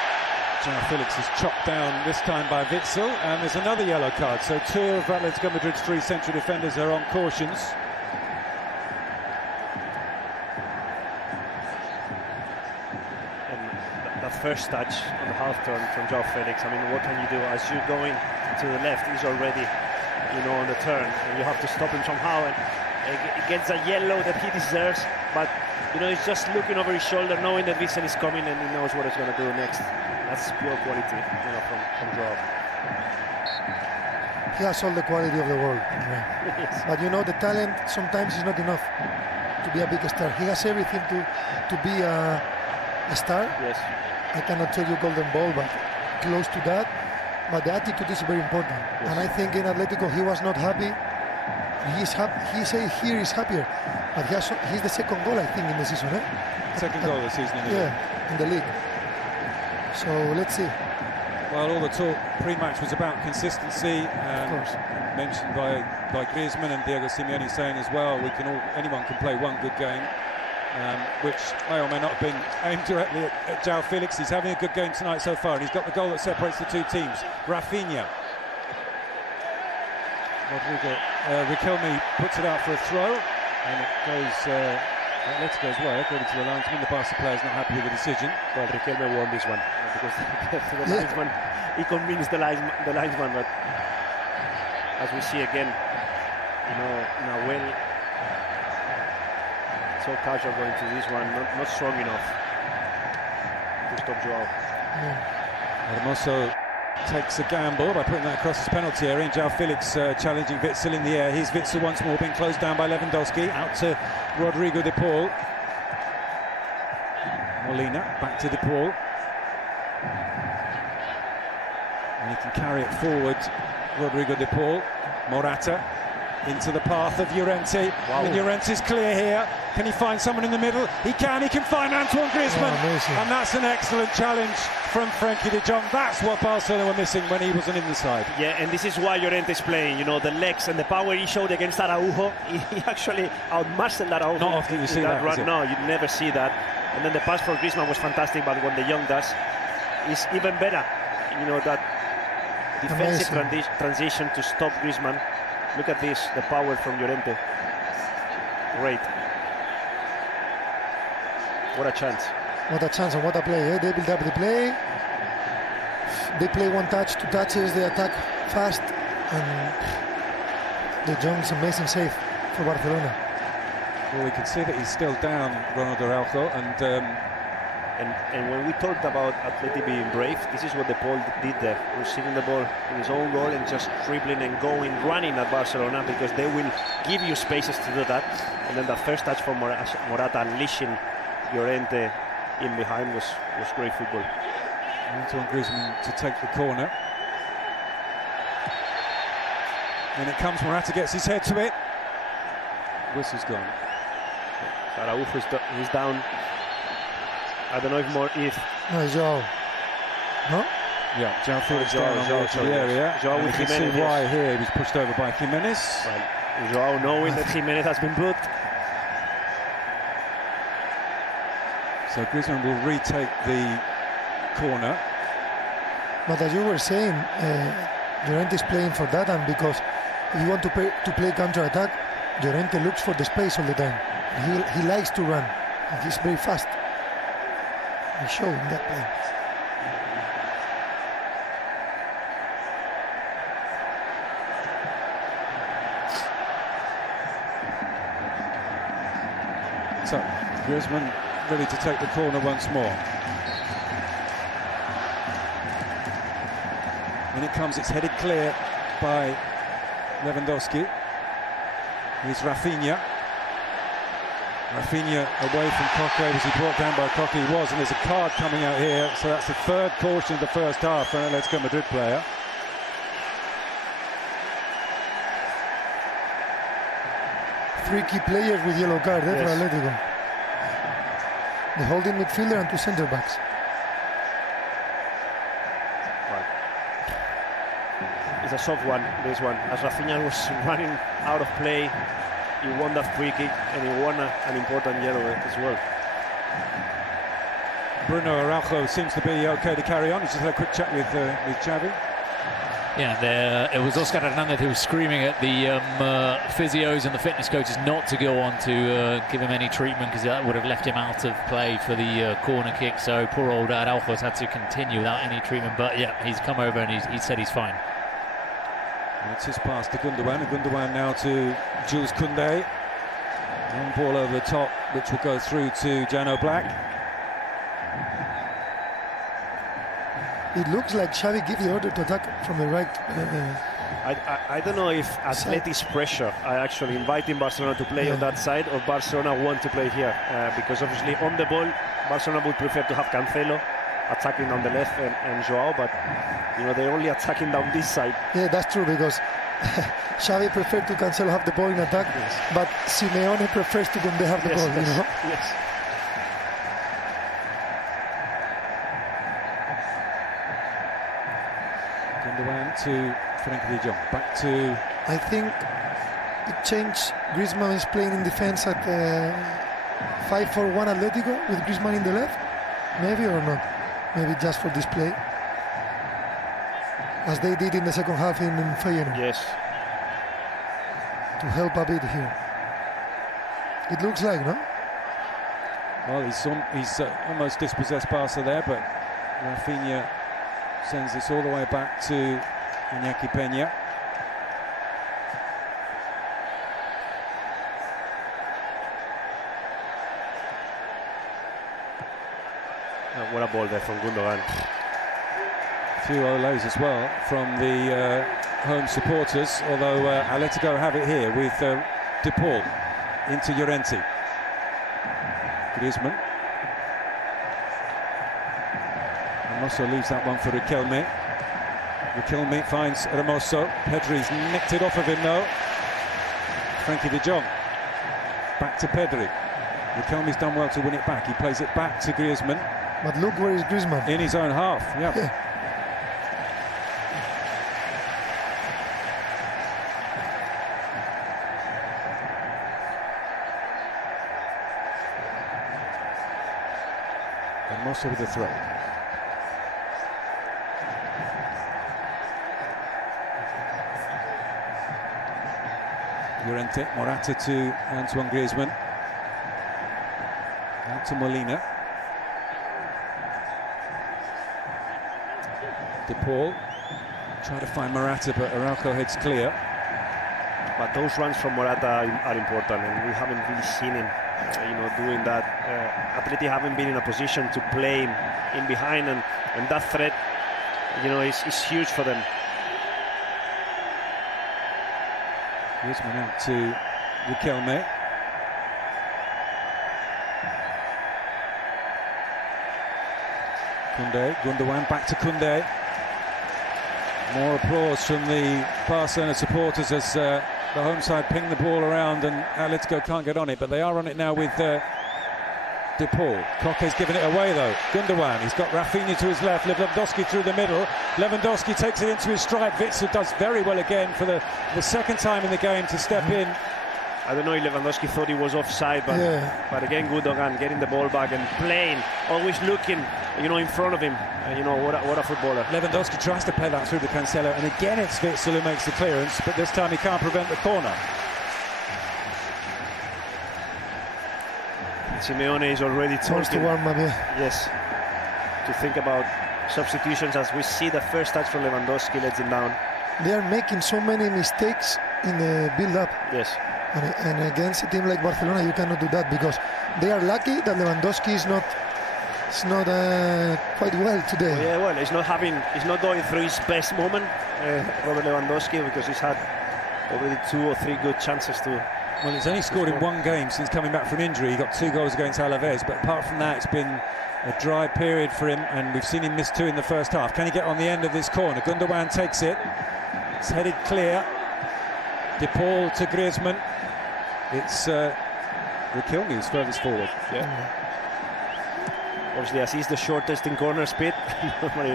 Joao Felix is chopped down this time by Witsel, and there's another yellow card. So two of Atletico Madrid's three central defenders are on cautions. And that first touch on the half turn from Joao Felix, I mean, what can you do? As you're going to the left, he's already, you know, on the turn, and you have to stop him somehow, and he gets a yellow that he deserves, but you know, he's just looking over his shoulder, knowing that Witsel is coming, and he knows what he's going to do next. That's pure quality, you know, from Joao. He has all the quality of the world. Yes. But you know, the talent sometimes is not enough to be a big star. He has everything to be a star. Yes. I cannot tell you golden ball, but close to that. But the attitude is very important. Yes. And I think in Atletico he was not happy. He's happy. He say here he's happier. But he's the second goal, I think, in the season. Second goal this season in the league. In the league. So let's see. Well, all the talk pre-match was about consistency, Of course. mentioned by Griezmann and Diego Simeone saying as well, anyone can play one good game. which may or may not have been aimed directly at Joao Felix. He's having a good game tonight so far, and he's got the goal that separates the two teams. Rafinha. Riquelme puts it out for a throw, and it goes Atletico's way, according to the linesman. The Barca player's not happy with the decision. Well, Riquelme won this one because the linesman, he convinced the linesman, but as we see again, Nahuel so casual going to this one, not strong enough to stop Joao. Hermoso takes a gamble by putting that across his penalty area, and Joao Felix challenging Witsel in the air. Here's Witsel once more being closed down by Lewandowski, out to Rodrigo de Paul. Molina back to de Paul, and he can carry it forward. Rodrigo de Paul. Morata into the path of Llorente. Wow. And Llorente's clear here. Can he find someone in the middle? He can find Antoine Griezmann. And that's an excellent challenge from Frenkie de Jong. That's what Barcelona were missing when he wasn't in the side. Yeah, and this is why Llorente's playing. The legs and the power he showed against Araujo. He actually outmuscled Araujo. Not often you see that run. No, you never see that. And then the pass for Griezmann was fantastic, but when de Jong does, it's even better. That defensive transition to stop Griezmann. Look at this, the power from Llorente. Great. What a chance. What a chance and what a play. They build up the play. They play one touch, two touches, they attack fast. And de Jong's amazing save for Barcelona. Well, we can see that he's still down, Ronald Araujo, and when we talked about Atleti being brave, this is what de Paul did there, receiving the ball in his own goal and just dribbling and running at Barcelona, because they will give you spaces to do that. And then the first touch from Morata unleashing Llorente in behind was great football. Antoine Griezmann to take the corner. And it comes, Morata gets his head to it. Whistle's gone. Araujo is down. I don't know if No, Joao. No? Yeah, Joao Felix down on the edge of the area. Joao and with you can Jimenez. see why here he was pushed over by Jimenez. Well, Joao knowing that Jimenez has been booked. So Griezmann will retake the corner. But as you were saying, Llorente is playing for that, and because if you want to play counter-attack, Llorente looks for the space all the time. He likes to run, and he's very fast. He showed in that play. So Griezmann ready to take the corner once more. And it comes, it's headed clear by Lewandowski. Here's Rafinha. Rafinha away from Koke. Was he brought down by Koke? He was, and there's a card coming out here. So that's the third caution of the first half for an Atletico Madrid player. Three key players with yellow card for Yes. Atletico. The holding midfielder and two centre backs. It's a soft one, this one. As Rafinha was running out of play, he won that free kick and he won an important yellow as well. Bruno Araujo seems to be okay to carry on. He's just had a quick chat with Xavi. Yeah, it was Oscar Hernandez who was screaming at the physios and the fitness coaches not to go on to give him any treatment, because that would have left him out of play for the corner kick. So poor old Araujo's had to continue without any treatment. But yeah, he's come over and he said he's fine. That's his pass to Gundogan, and Gundogan now to Jules Koundé. Long ball over the top, which will go through to Jano Black. It looks like Xavi gives the order to attack from the right. I don't know if Atleti's pressure are actually inviting Barcelona to play on that side, or Barcelona want to play here, because obviously on the ball Barcelona would prefer to have Cancelo attacking on the left and Joao, but they're only attacking down this side. Yeah, that's true, because Xavi preferred to Cancelo have the ball in attack, but Simeone prefers to Koundé have the ball. Yes. Gundogan to Frenkie de Jong. Back to. I think it changed. Griezmann is playing in defense at 5-4-1 Atletico with Griezmann in the left? Maybe or not? Maybe just for display, as they did in the second half in Feyenoord. Yes. To help a bit here. It looks like, no? Well, he's almost dispossessed Barca there, but Rafinha sends this all the way back to Iñaki Peña. What a ball there from Gundogan. A few olays as well from the home supporters, although Atletico have it here with De Paul into Llorente. Griezmann. And Mosso leaves that one for Riquelme. Riquelme finds Hermoso. Pedri's nicked it off of him though. Frankie de Jong. Back to Pedri. Riquelme's done well to win it back. He plays it back to Griezmann. But look where is Griezmann. In his own half, yeah. And Mosso with the throw. Llorente, Morata to Antoine Griezmann. Out to Molina. De Paul trying to find Morata, but Araujo heads clear. But those runs from Morata are important, and we haven't really seen him, doing that. Atleti haven't been in a position to play him in behind, and that threat, is huge for them. Griezmann out to Riquelme. Koundé, Gundogan back to Koundé. More applause from the Barcelona supporters as the home side ping the ball around and Atletico can't get on it, but they are on it now with De Paul. Koke's given it away though. Gundogan, he's got Rafinha to his left, Lewandowski through the middle. Lewandowski takes it into his stride. Witzel does very well again for the second time in the game to step in. I don't know if Lewandowski thought he was offside, but again, Gundogan getting the ball back and playing, always looking, in front of him. What a footballer. Lewandowski tries to play that through to Cancelo, and again it's Witzel who makes the clearance, but this time he can't prevent the corner. Simeone is already Wants to warm up, yes, to think about substitutions, as we see the first touch from Lewandowski lets him down. They are making so many mistakes in the build-up. Yes. And against a team like Barcelona, you cannot do that, because they are lucky that Lewandowski is not quite well today. Yeah, well, he's not going through his best moment, Robert Lewandowski, because he's had already 2 or 3 good chances to. Well, he's only scored in 1 game since coming back from injury. He got 2 goals against Alaves, but apart from that, it's been a dry period for him, and we've seen him miss 2 in the first half. Can he get on the end of this corner? Gundogan takes it. It's headed clear. De Paul to Griezmann. It's Riquelme who's furthest forward. Yeah. Obviously, as he's the shortest in corner speed, normally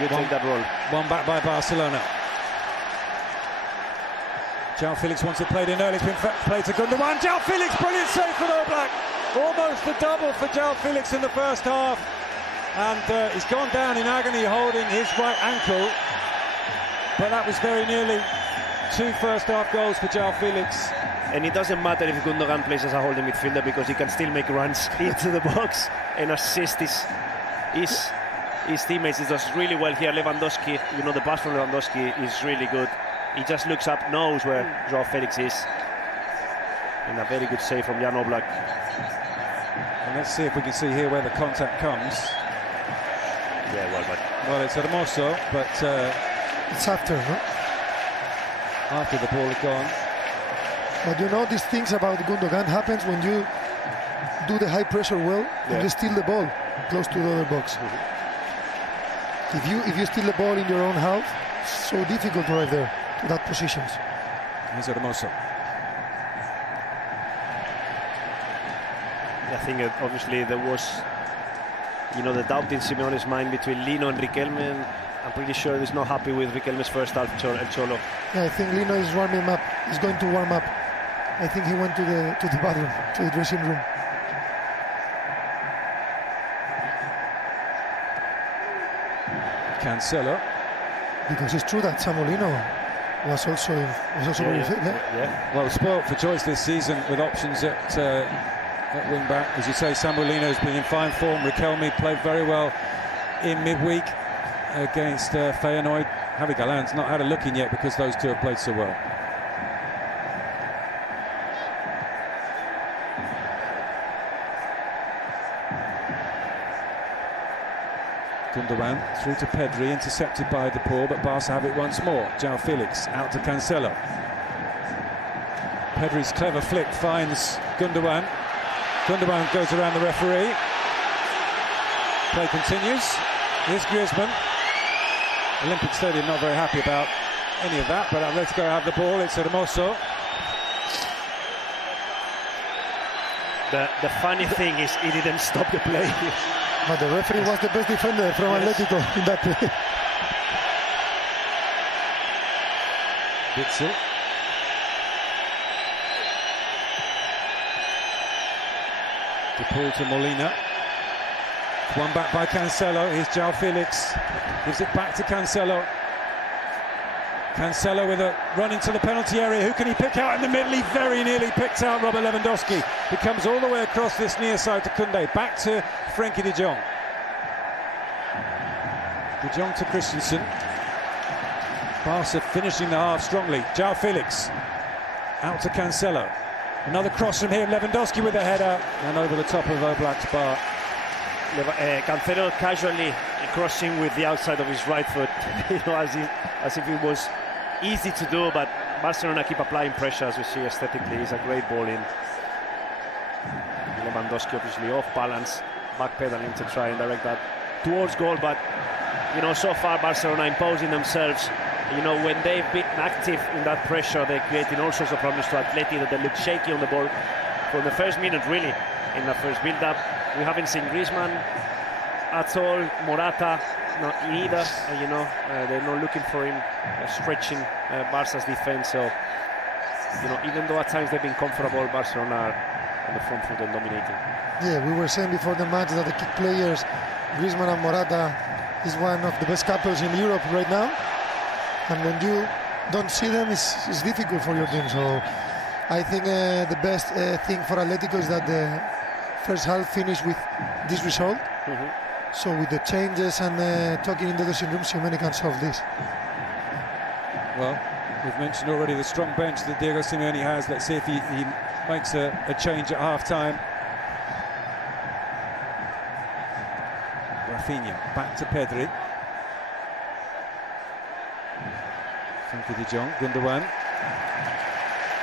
you take that role. One back by Barcelona. Joao Felix wants it played in early. It's been played to Gundogan. Joao Felix, brilliant save for the Black. Almost a double for Joao Felix in the first half. And he's gone down in agony holding his right ankle. But that was very nearly 2 first-half goals for Joao Felix. And it doesn't matter if Gundogan plays as a holding midfielder, because he can still make runs into the box and assist his teammates. He does really well here. Lewandowski, the pass from Lewandowski is really good. He just looks up, knows where Joao Felix is. And a very good save from Jan Oblak. And let's see if we can see here where the contact comes. Yeah, well, it's Hermoso, but it's after, no? After the ball had gone. But these things about Gundogan happens when you do the high pressure well and you steal the ball close to the other box. If you steal the ball in your own half, it's so difficult right there to that positions. Here's Hermoso. I think obviously there was, the doubt in Simeone's mind between Lino and Riquelme, and I'm pretty sure he's not happy with Riquelme's first half, El Cholo. Yeah, I think Lino is warming up. He's going to warm up. I think he went to the bathroom, to the dressing room. Cancelo. Because it's true that Samolino was also very fit. Yeah. Well, spoilt for choice this season with options at wing back. As you say, Samolino's been in fine form. Riquelme played very well in midweek against Feyenoord. Hіghlіghts not had a look in yet because those two have played so well. Gundogan through to Pedri, intercepted by De Paul, but Barca have it once more. Joao Felix out to Cancelo. Pedri's clever flick finds Gundogan. Gundogan goes around the referee. Play continues. Here's Griezmann. Olympic Stadium not very happy about any of that, but Atletico have the ball. It's Hermoso. The funny thing is he didn't stop the play. But the referee was the best defender from Atletico in that play. Bitzel. De Paul to Molina. One back by Cancelo. Here's Joao Felix. Gives it back to Cancelo. Cancelo with a run into the penalty area. Who can he pick out in the middle? He very nearly picked out Robert Lewandowski. He comes all the way across this near side to Koundé. Back to Frenkie de Jong. De Jong to Christensen. Barca finishing the half strongly. Joao Felix. Out to Cancelo. Another cross from here. Lewandowski with a header. And over the top of Oblak's bar. Cancelo casually crossing with the outside of his right foot, as if it was easy to do, but Barcelona keep applying pressure, as we see aesthetically. It's a great ball in. Lewandowski obviously off balance, backpedaling to try and direct that towards goal, but so far Barcelona imposing themselves. When they've been active in that pressure, they're creating all sorts of problems to Atleti, that they look shaky on the ball from the first minute, really, in the first build-up. We haven't seen Griezmann at all, Morata not either. They're not looking for him stretching Barca's defense. So, even though at times they've been comfortable, Barcelona are on the front foot and dominating. Yeah, we were saying before the match that the key players, Griezmann and Morata, is one of the best couples in Europe right now. And when you don't see them, it's difficult for your team. So I think the best thing for Atletico is that the first half finished with this result. So with the changes and talking in the dressing room, Simeone can solve this. Well, we've mentioned already the strong bench that Diego Simeone has. Let's see if he makes a change at half-time. Rafinha back to Pedri. Frenkie de Jong, Gundogan.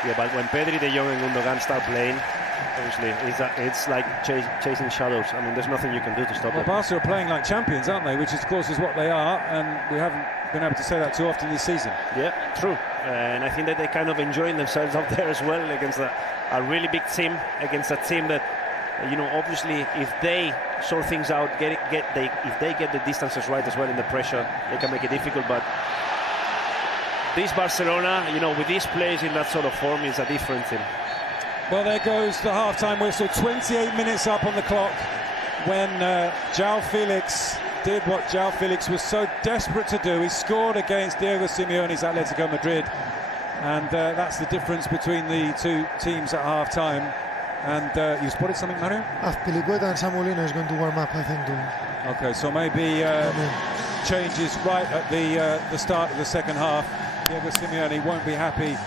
Yeah, but when Pedri, de Jong and Gundogan start playing, obviously it's like chasing shadows. I mean, there's nothing you can do to stop them. Barca are playing like champions, aren't they? Which, of course, is what they are, and we haven't been able to say that too often this season. Yeah, true. And I think that they're kind of enjoying themselves up there as well against a really big team, against a team that, obviously, if they sort things out, if they get the distances right as well in the pressure, they can make it difficult. But this Barcelona, with these players in that sort of form, is a different thing. Well, there goes the half-time whistle. 28 minutes up on the clock when Joao Felix did what Joao Felix was so desperate to do. He scored against Diego Simeone's Atletico Madrid, and that's the difference between the two teams at half-time. And you spotted something, Mario? Azpilicueta and Samolino is going to warm up, I think. Okay, so maybe changes right at the start of the second half. Diego Simeone won't be happy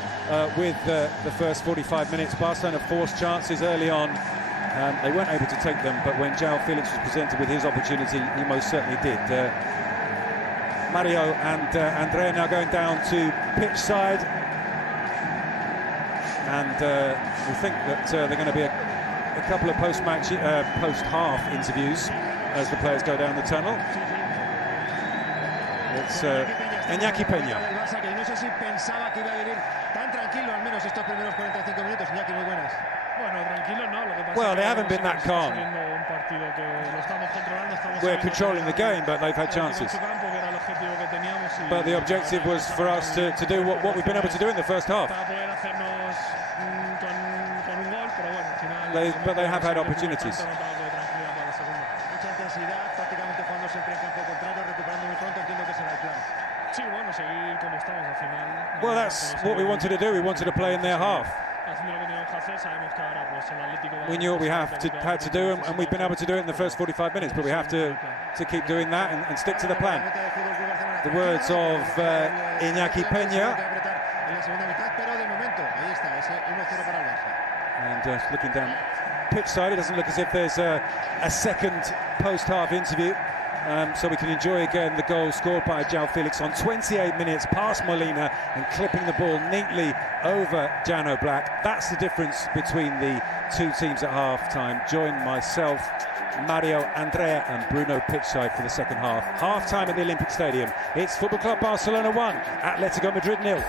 with the first 45 minutes. Barcelona forced chances early on. They weren't able to take them, but when Joao Felix was presented with his opportunity, he most certainly did. Mario and Andrea now going down to pitch side, and we think that there are going to be a couple of post-half interviews as the players go down the tunnel. It's Iñaki Peña. Well, they haven't been that calm. We're controlling the game, but they've had chances. But the objective was for us to do what we've been able to do in the first half. they have had opportunities. Well, that's what we wanted to do. We wanted to play in their half. We knew what we had to do, and we've been able to do it in the first 45 minutes, but we have to keep doing that and stick to the plan. The words of Iñaki Peña. And looking down pitch side, it doesn't look as if there's a second post-half interview. So we can enjoy again the goal scored by Joao Felix on 28 minutes past Molina and clipping the ball neatly over Jano Black. That's the difference between the two teams at half-time. Join myself, Mario, Andrea and Bruno pitchside for the second half. Half-time at the Olympic Stadium. It's Football Club Barcelona 1, Atletico Madrid 0.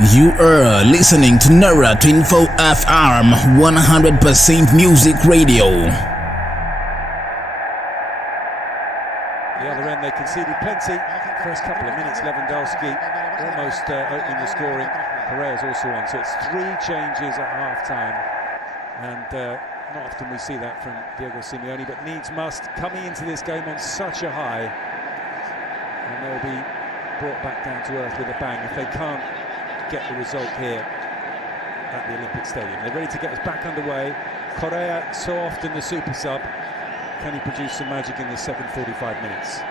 You are listening to Nora Twinfo FM 100% Music Radio. The other end, they conceded plenty. First couple of minutes, Lewandowski almost opening the scoring. Correa's also on, so it's 3 changes at half-time. And not often we see that from Diego Simeone, but needs must, coming into this game on such a high. And they'll be brought back down to earth with a bang if they can't get the result here at the Olympic Stadium. They're ready to get us back underway. Correa, so often the super sub. Can he produce some magic in the second 45 minutes?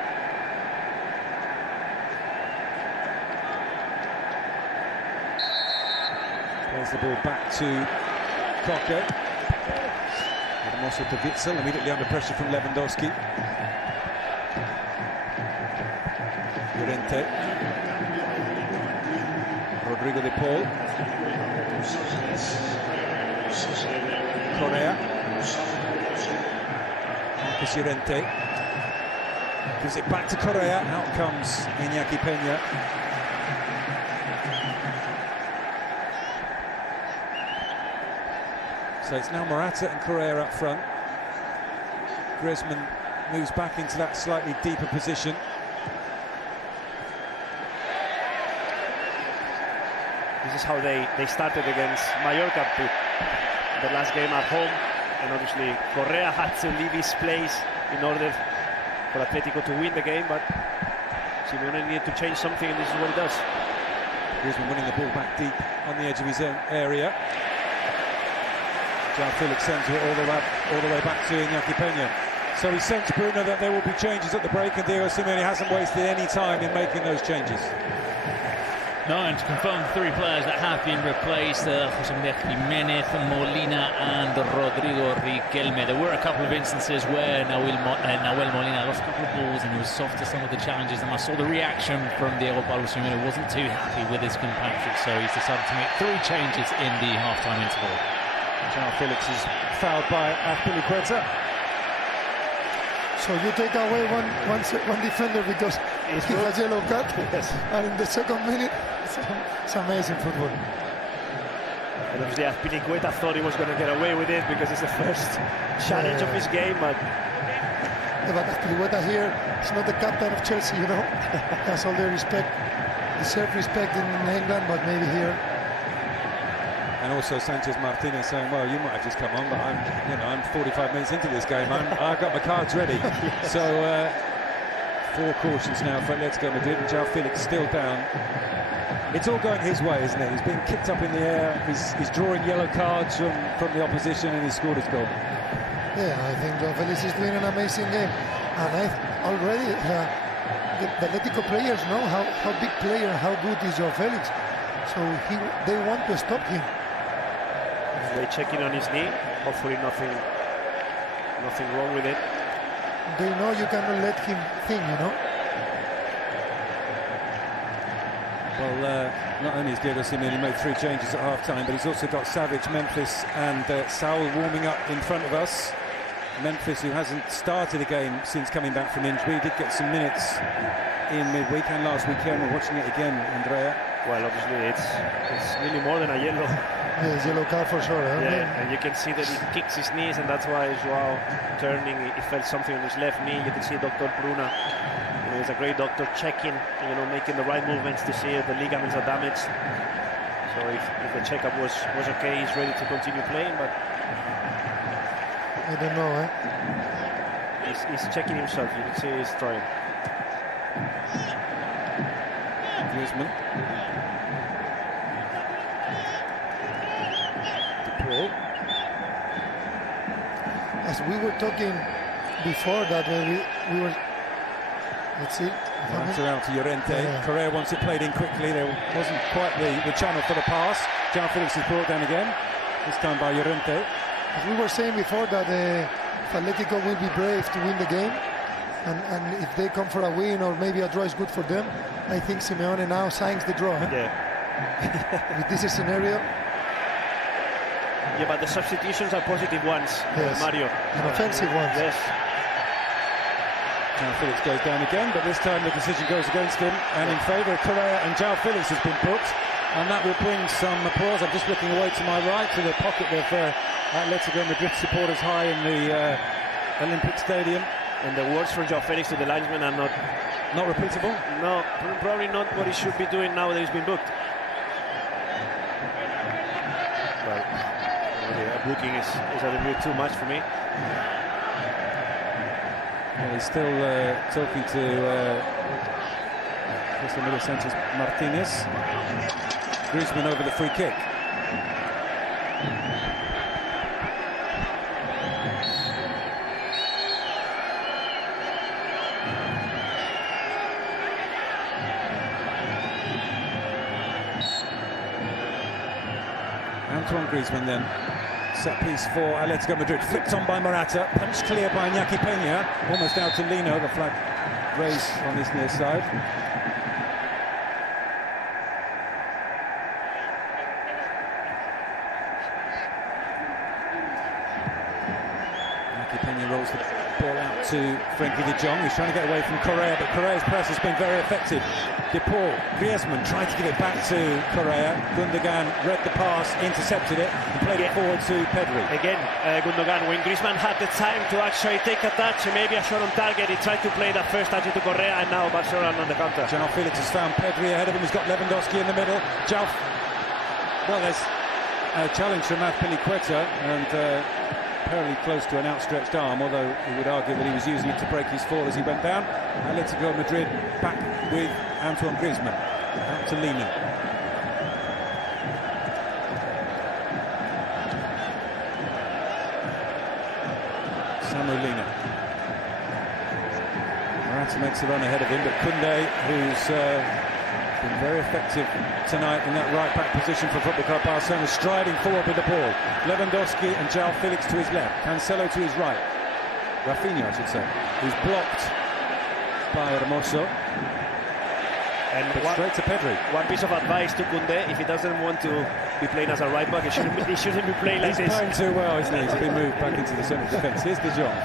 Plays the ball back to Koke. And also to Witsel, immediately under pressure from Lewandowski. Llorente. Rodrigo de Paul. Correa. Marcos Llorente. Gives it back to Correa. Out comes Iñaki Peña. So it's now Morata and Correa up front. Griezmann moves back into that slightly deeper position. This is how they started against Mallorca, the last game at home, and obviously Correa had to leave his place in order for Atletico to win the game, but Simeone needed to change something, and this is what he does. Griezmann winning the ball back deep on the edge of his own area. Joao Felix sends it all the way back to Iñaki Peña. So he sensed, Bruno, that there will be changes at the break, and Diego Simeone hasn't wasted any time in making those changes. No, and to confirm the 3 players that have been replaced, José Jiménez, Molina and Rodrigo Riquelme. There were a couple of instances where Nahuel Molina lost a couple of balls and he was soft to some of the challenges, and I saw the reaction from Diego Pablo Simeone. Wasn't too happy with his compatriot, so he's decided to make 3 changes in the half-time interval. Joao Felix is fouled by Atletico. So you take away one defender because he has yellow card, yes. And in the second minute, it's amazing football. And obviously Atletico thought he was going to get away with it because it's the first challenge of his game, but... Yeah, but Atletico here is not the captain of Chelsea, you know. Has all the respect, deserved respect in England, but maybe here. And also Sanchez Martinez saying, well, you might have just come on, but I'm 45 minutes into this game. I've got my cards ready. So 4 cautions now for Atletico Madrid, and Joao Felix still down. It's all going his way, isn't it? He's being kicked up in the air. He's drawing yellow cards from the opposition, and he scored his goal. Yeah, I think Joao Felix is doing an amazing game, and already the Atletico players know how big player and how good is Joao Felix. So they want to stop him. They check in on his knee. Hopefully nothing wrong with it. They know you cannot let him think, you know. Well, not only has Diego Simeone made 3 changes at half-time, but he's also got Savic, Memphis and Saul warming up in front of us. Memphis, who hasn't started a game since coming back from injury, did get some minutes in midweek and last weekend. We're watching it again, Andrea. Well, obviously it's nearly more than a yellow. Yeah, it's yellow card for sure. Yeah, and you can see that he kicks his knees, and that's why Joao turning, he felt something on his left knee. You can see Dr. Bruna, he's a great doctor, checking, making the right movements to see if the ligaments are damaged. So if the checkup was okay, he's ready to continue playing, but I don't know, he's checking himself. You can see he's trying. Griezmann. De Paul. As we were talking before that, we were. Let's see. Runs around to Llorente. Yeah. Correa wants it played in quickly. There wasn't quite the channel for the pass. Joao Felix is brought down again. This time by Llorente. As we were saying before that Atletico will be brave to win the game, and if they come for a win or maybe a draw is good for them, I think Simeone now signs the draw. Yeah. With this scenario. Yeah, but the substitutions are positive ones, Yes. Mario. And offensive ones. Yes. Joao Felix goes down again, but this time the decision goes against him, and in favour of Correa, and Joao Felix has been booked, and that will bring some applause. I'm just looking away to my right to the pocket of Atletico Madrid supporters high in the Olympic Stadium. And the words from Joao Felix to the linesman are not repeatable? No, probably not what he should be doing now that he's been booked. But booking is a little bit too much for me. Well, he's still talking to José Sanchez Martinez. Griezmann over the free kick. Antoine Griezmann then. Set piece for Atletico Madrid. Flicked on by Morata. Punched clear by Iñaki Peña. Almost out to Lino. The flag raised on his near side. Iñaki Peña rolls the ball out to Frenkie de Jong. He's trying to get away from Correa, but Correa's press has been very effective. De Paul, Griezmann tried to give it back to Correa. Gundogan read the pass, intercepted it, and played it forward to Pedri. Again, Gundogan, when Griezmann had the time to actually take a touch, maybe a shot on target, he tried to play that first touch into Correa, and now Barcelona on the counter. Joao Felix has found Pedri ahead of him. He's got Lewandowski in the middle. Well, there's a challenge from Azpilicueta, and fairly close to an outstretched arm, although he would argue that he was using it to break his fall as he went down. Atletico Madrid back with Antoine Griezmann. Out to Lino. Samu Lino. Morata makes the run ahead of him, but Koundé, who's been very effective tonight in that right-back position for Football Club Barcelona, striding forward with the ball. Lewandowski and Joao Felix to his left, Cancelo to his right. Rafinha, I should say, who's blocked by Hermoso. And straight to Pedri. One piece of advice to Koundé: if he doesn't want to be playing as a right-back, he shouldn't be playing like this. He's playing too well, isn't he, to be moved back into the centre of defence. Here's De Jong.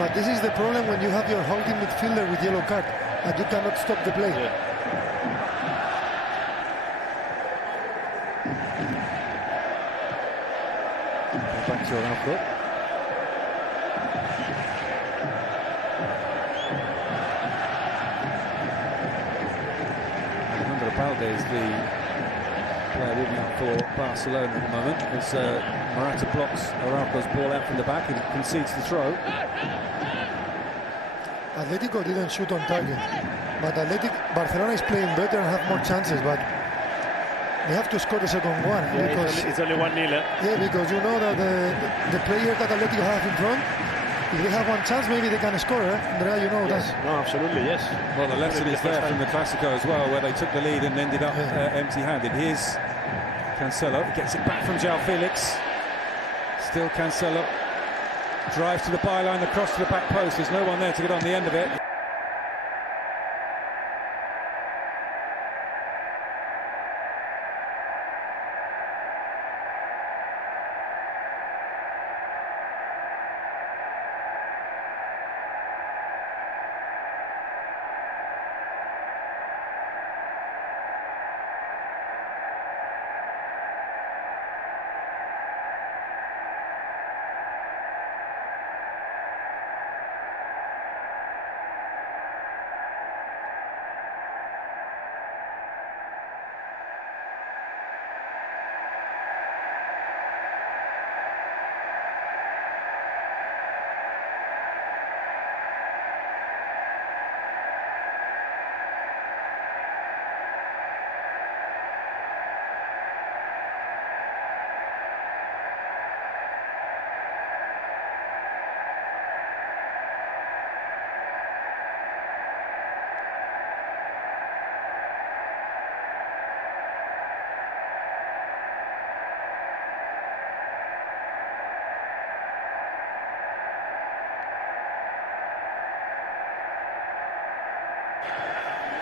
But this is the problem when you have your holding midfielder with yellow card, and you cannot stop the play. Yeah. Back to Araujo. Alejandro Balde is the player warming up for Barcelona at the moment, as Morata blocks Araujo's ball out from the back and concedes the throw. Atletico didn't shoot on target, but Barcelona is playing better and have more chances, but they have to score the second one. Yeah, because it's only 1-0. Yeah, because you know that the player that Atletico have in front, if they have one chance, maybe they can score. Andrea, you know yes. that. No, absolutely, yes. Well, the lesson is there from the Clásico as well, where they took the lead and ended up empty-handed. Here's Cancelo, gets it back from Joao Felix. Still Cancelo. Drives to the byline, across to the back post. There's no one there to get on the end of it.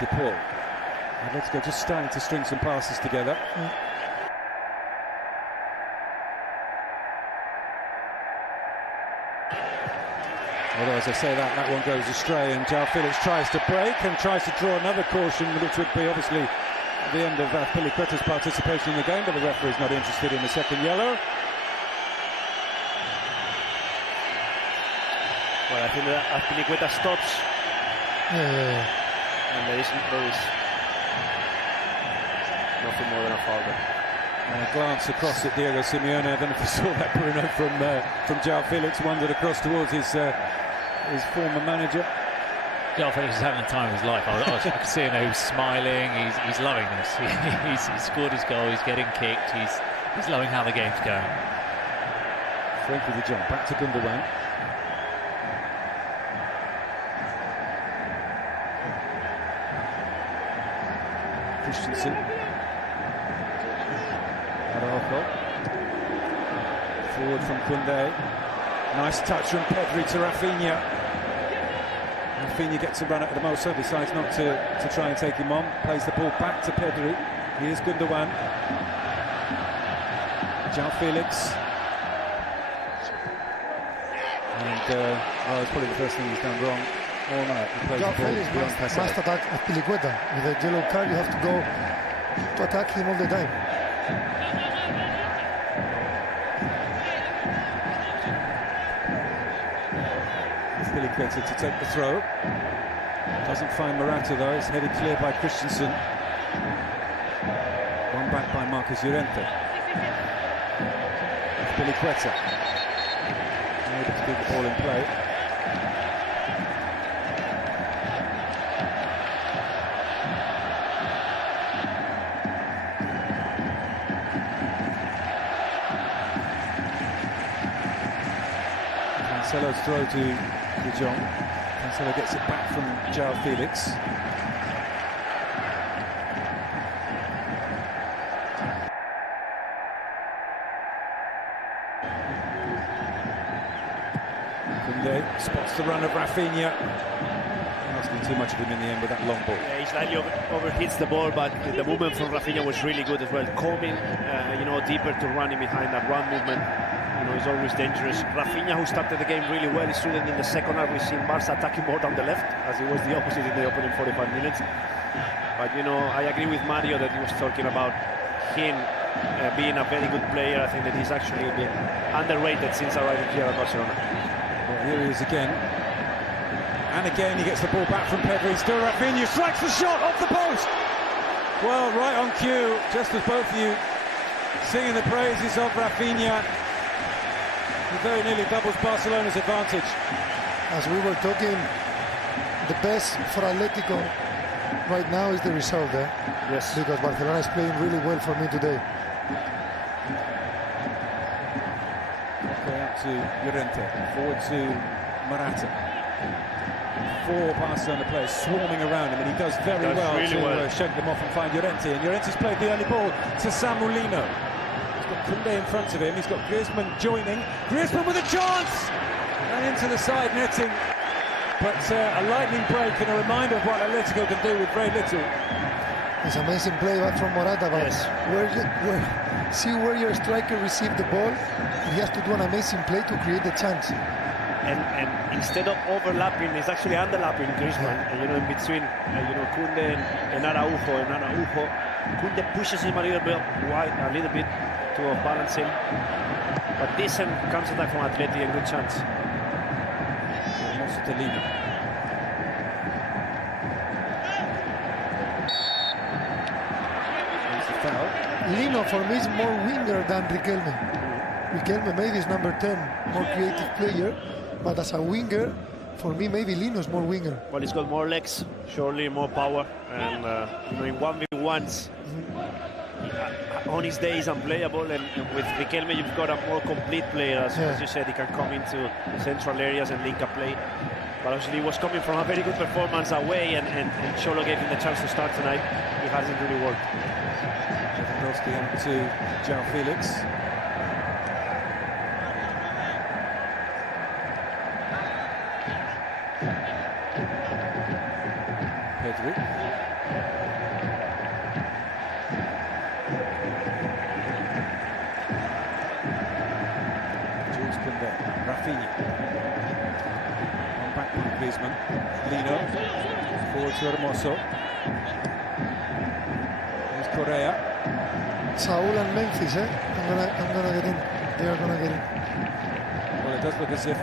De Paul. Atletico just starting to string some passes together. Although, as I say that one goes astray, and Joao Felix tries to break and tries to draw another caution, which would be obviously the end of Híghlíghts' participation in the game, but the referee is not interested in the second yellow. Well, I think that Híghlíghts stops. And there is nothing more than a foul there. And a glance across at Diego Simeone. I don't know if you saw that, Bruno, from Joao Felix, wandered across towards his former manager. Joao Felix is having the time of his life. I could see him, he was smiling, he's loving this. He's scored his goal, he's getting kicked, he's loving how the game's going. Frankie de Jong, back to Gundogan. Christensen. Araujo. Forward from Koundé. Nice touch from Pedri to Rafinha. Rafinha gets a run at the Mosa, decides not to try and take him on. Plays the ball back to Pedri. Here's Gundogan. Joao Felix. And it's probably the first thing he's done wrong all night. Joao Felix must attack Híghlíghts. With a yellow card, you have to go to attack him all the time. Híghlíghts to take the throw. Doesn't find Morata though. It's headed clear by Christensen. One back by Marcos Llorente. Híghlíghts able to keep the ball in play. Cancelo's throw to De Jong. Cancelo gets it back from Joao Felix. Koundé spots the run of Rafinha. Asking too much of him in the end with that long ball. Yeah, he slightly overhits the ball, but the movement from Rafinha was really good as well. Coming, deeper to running behind that run movement. He's always dangerous. Rafinha, who started the game really well, is shooting in the second half. We've seen Barca attacking more down the left, as it was the opposite in the opening 45 minutes. But, I agree with Mario that he was talking about him being a very good player. I think that he's actually been underrated since arriving here at Barcelona. Well, here he is again. And again, he gets the ball back from Pedri. Still Rafinha strikes the shot off the post. Well, right on cue, just as both of you singing the praises of Rafinha. He very nearly doubles Barcelona's advantage. As we were talking, the best for Atletico right now is the result there. Yes. Because Barcelona is playing really well for me today. Okay, out to Llorente, forward to Morata. Four Barcelona players swarming around him, and he does very well to shake them off and find Llorente. And Llorente's played the early ball to Samulino. Koundé in front of him, he's got Griezmann joining. Griezmann with a chance! And into the side netting. But a lightning break and a reminder of what Atletico can do with very little. It's an amazing play back from Morata, but see where your striker received the ball. He has to do an amazing play to create the chance. And instead of overlapping, it's actually underlapping Griezmann. In between, Koundé and Araujo. And Araujo, Koundé pushes him a little bit wide, to balance him. But decent counter-attack from Atleti, a good chance. Lino for me is more winger than Riquelme. Riquelme maybe is number 10, more creative player, but as a winger, for me maybe Lino is more winger. Well, he's got more legs, surely more power, and in 1v1s, on his day is unplayable, and with Riquelme you've got a more complete player, as you said. He can come into central areas and link a play. But obviously he was coming from a very good performance away, and Cholo gave him the chance to start tonight. It hasn't really worked. Lewandowski out to Joao Felix. Pedri. Rafinha. Griezmann. Lino. Forward to Hermoso. There's Correa. Saul and Memphis, I'm gonna get in. They are gonna get in. Well, it does look as if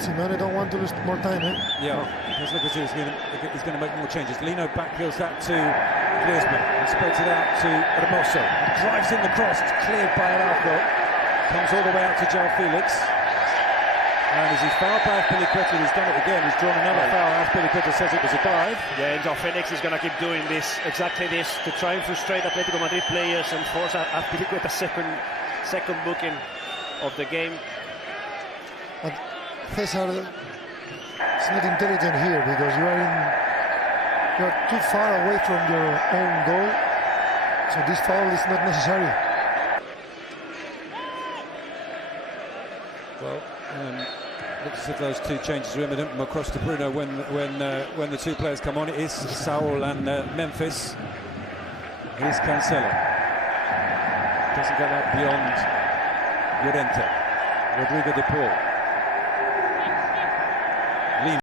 Simeone don't want to lose more time, yeah, it does look as if he's going to make more changes. Lino backheels that to Griezmann and spreads it out to Hermoso. Drives in the cross, cleared by Araujo. Comes all the way out to Joao Felix. And as he's fouled by Atletico, he's done it again. He's drawn another foul. Atletico says it was a dive. Yeah, and Joao Felix is going to keep doing this, exactly this, to try and frustrate Atletico Madrid players and force Atletico a second booking of the game. But Cesar, it's not intelligent here because you are too far away from your own goal. So this foul is not necessary. Well, looks as if those two changes are imminent. Across to Bruno when the two players come on. It is Saul and Memphis. Here's Cancelo. Doesn't get that beyond Llorente. Rodrigo de Paul.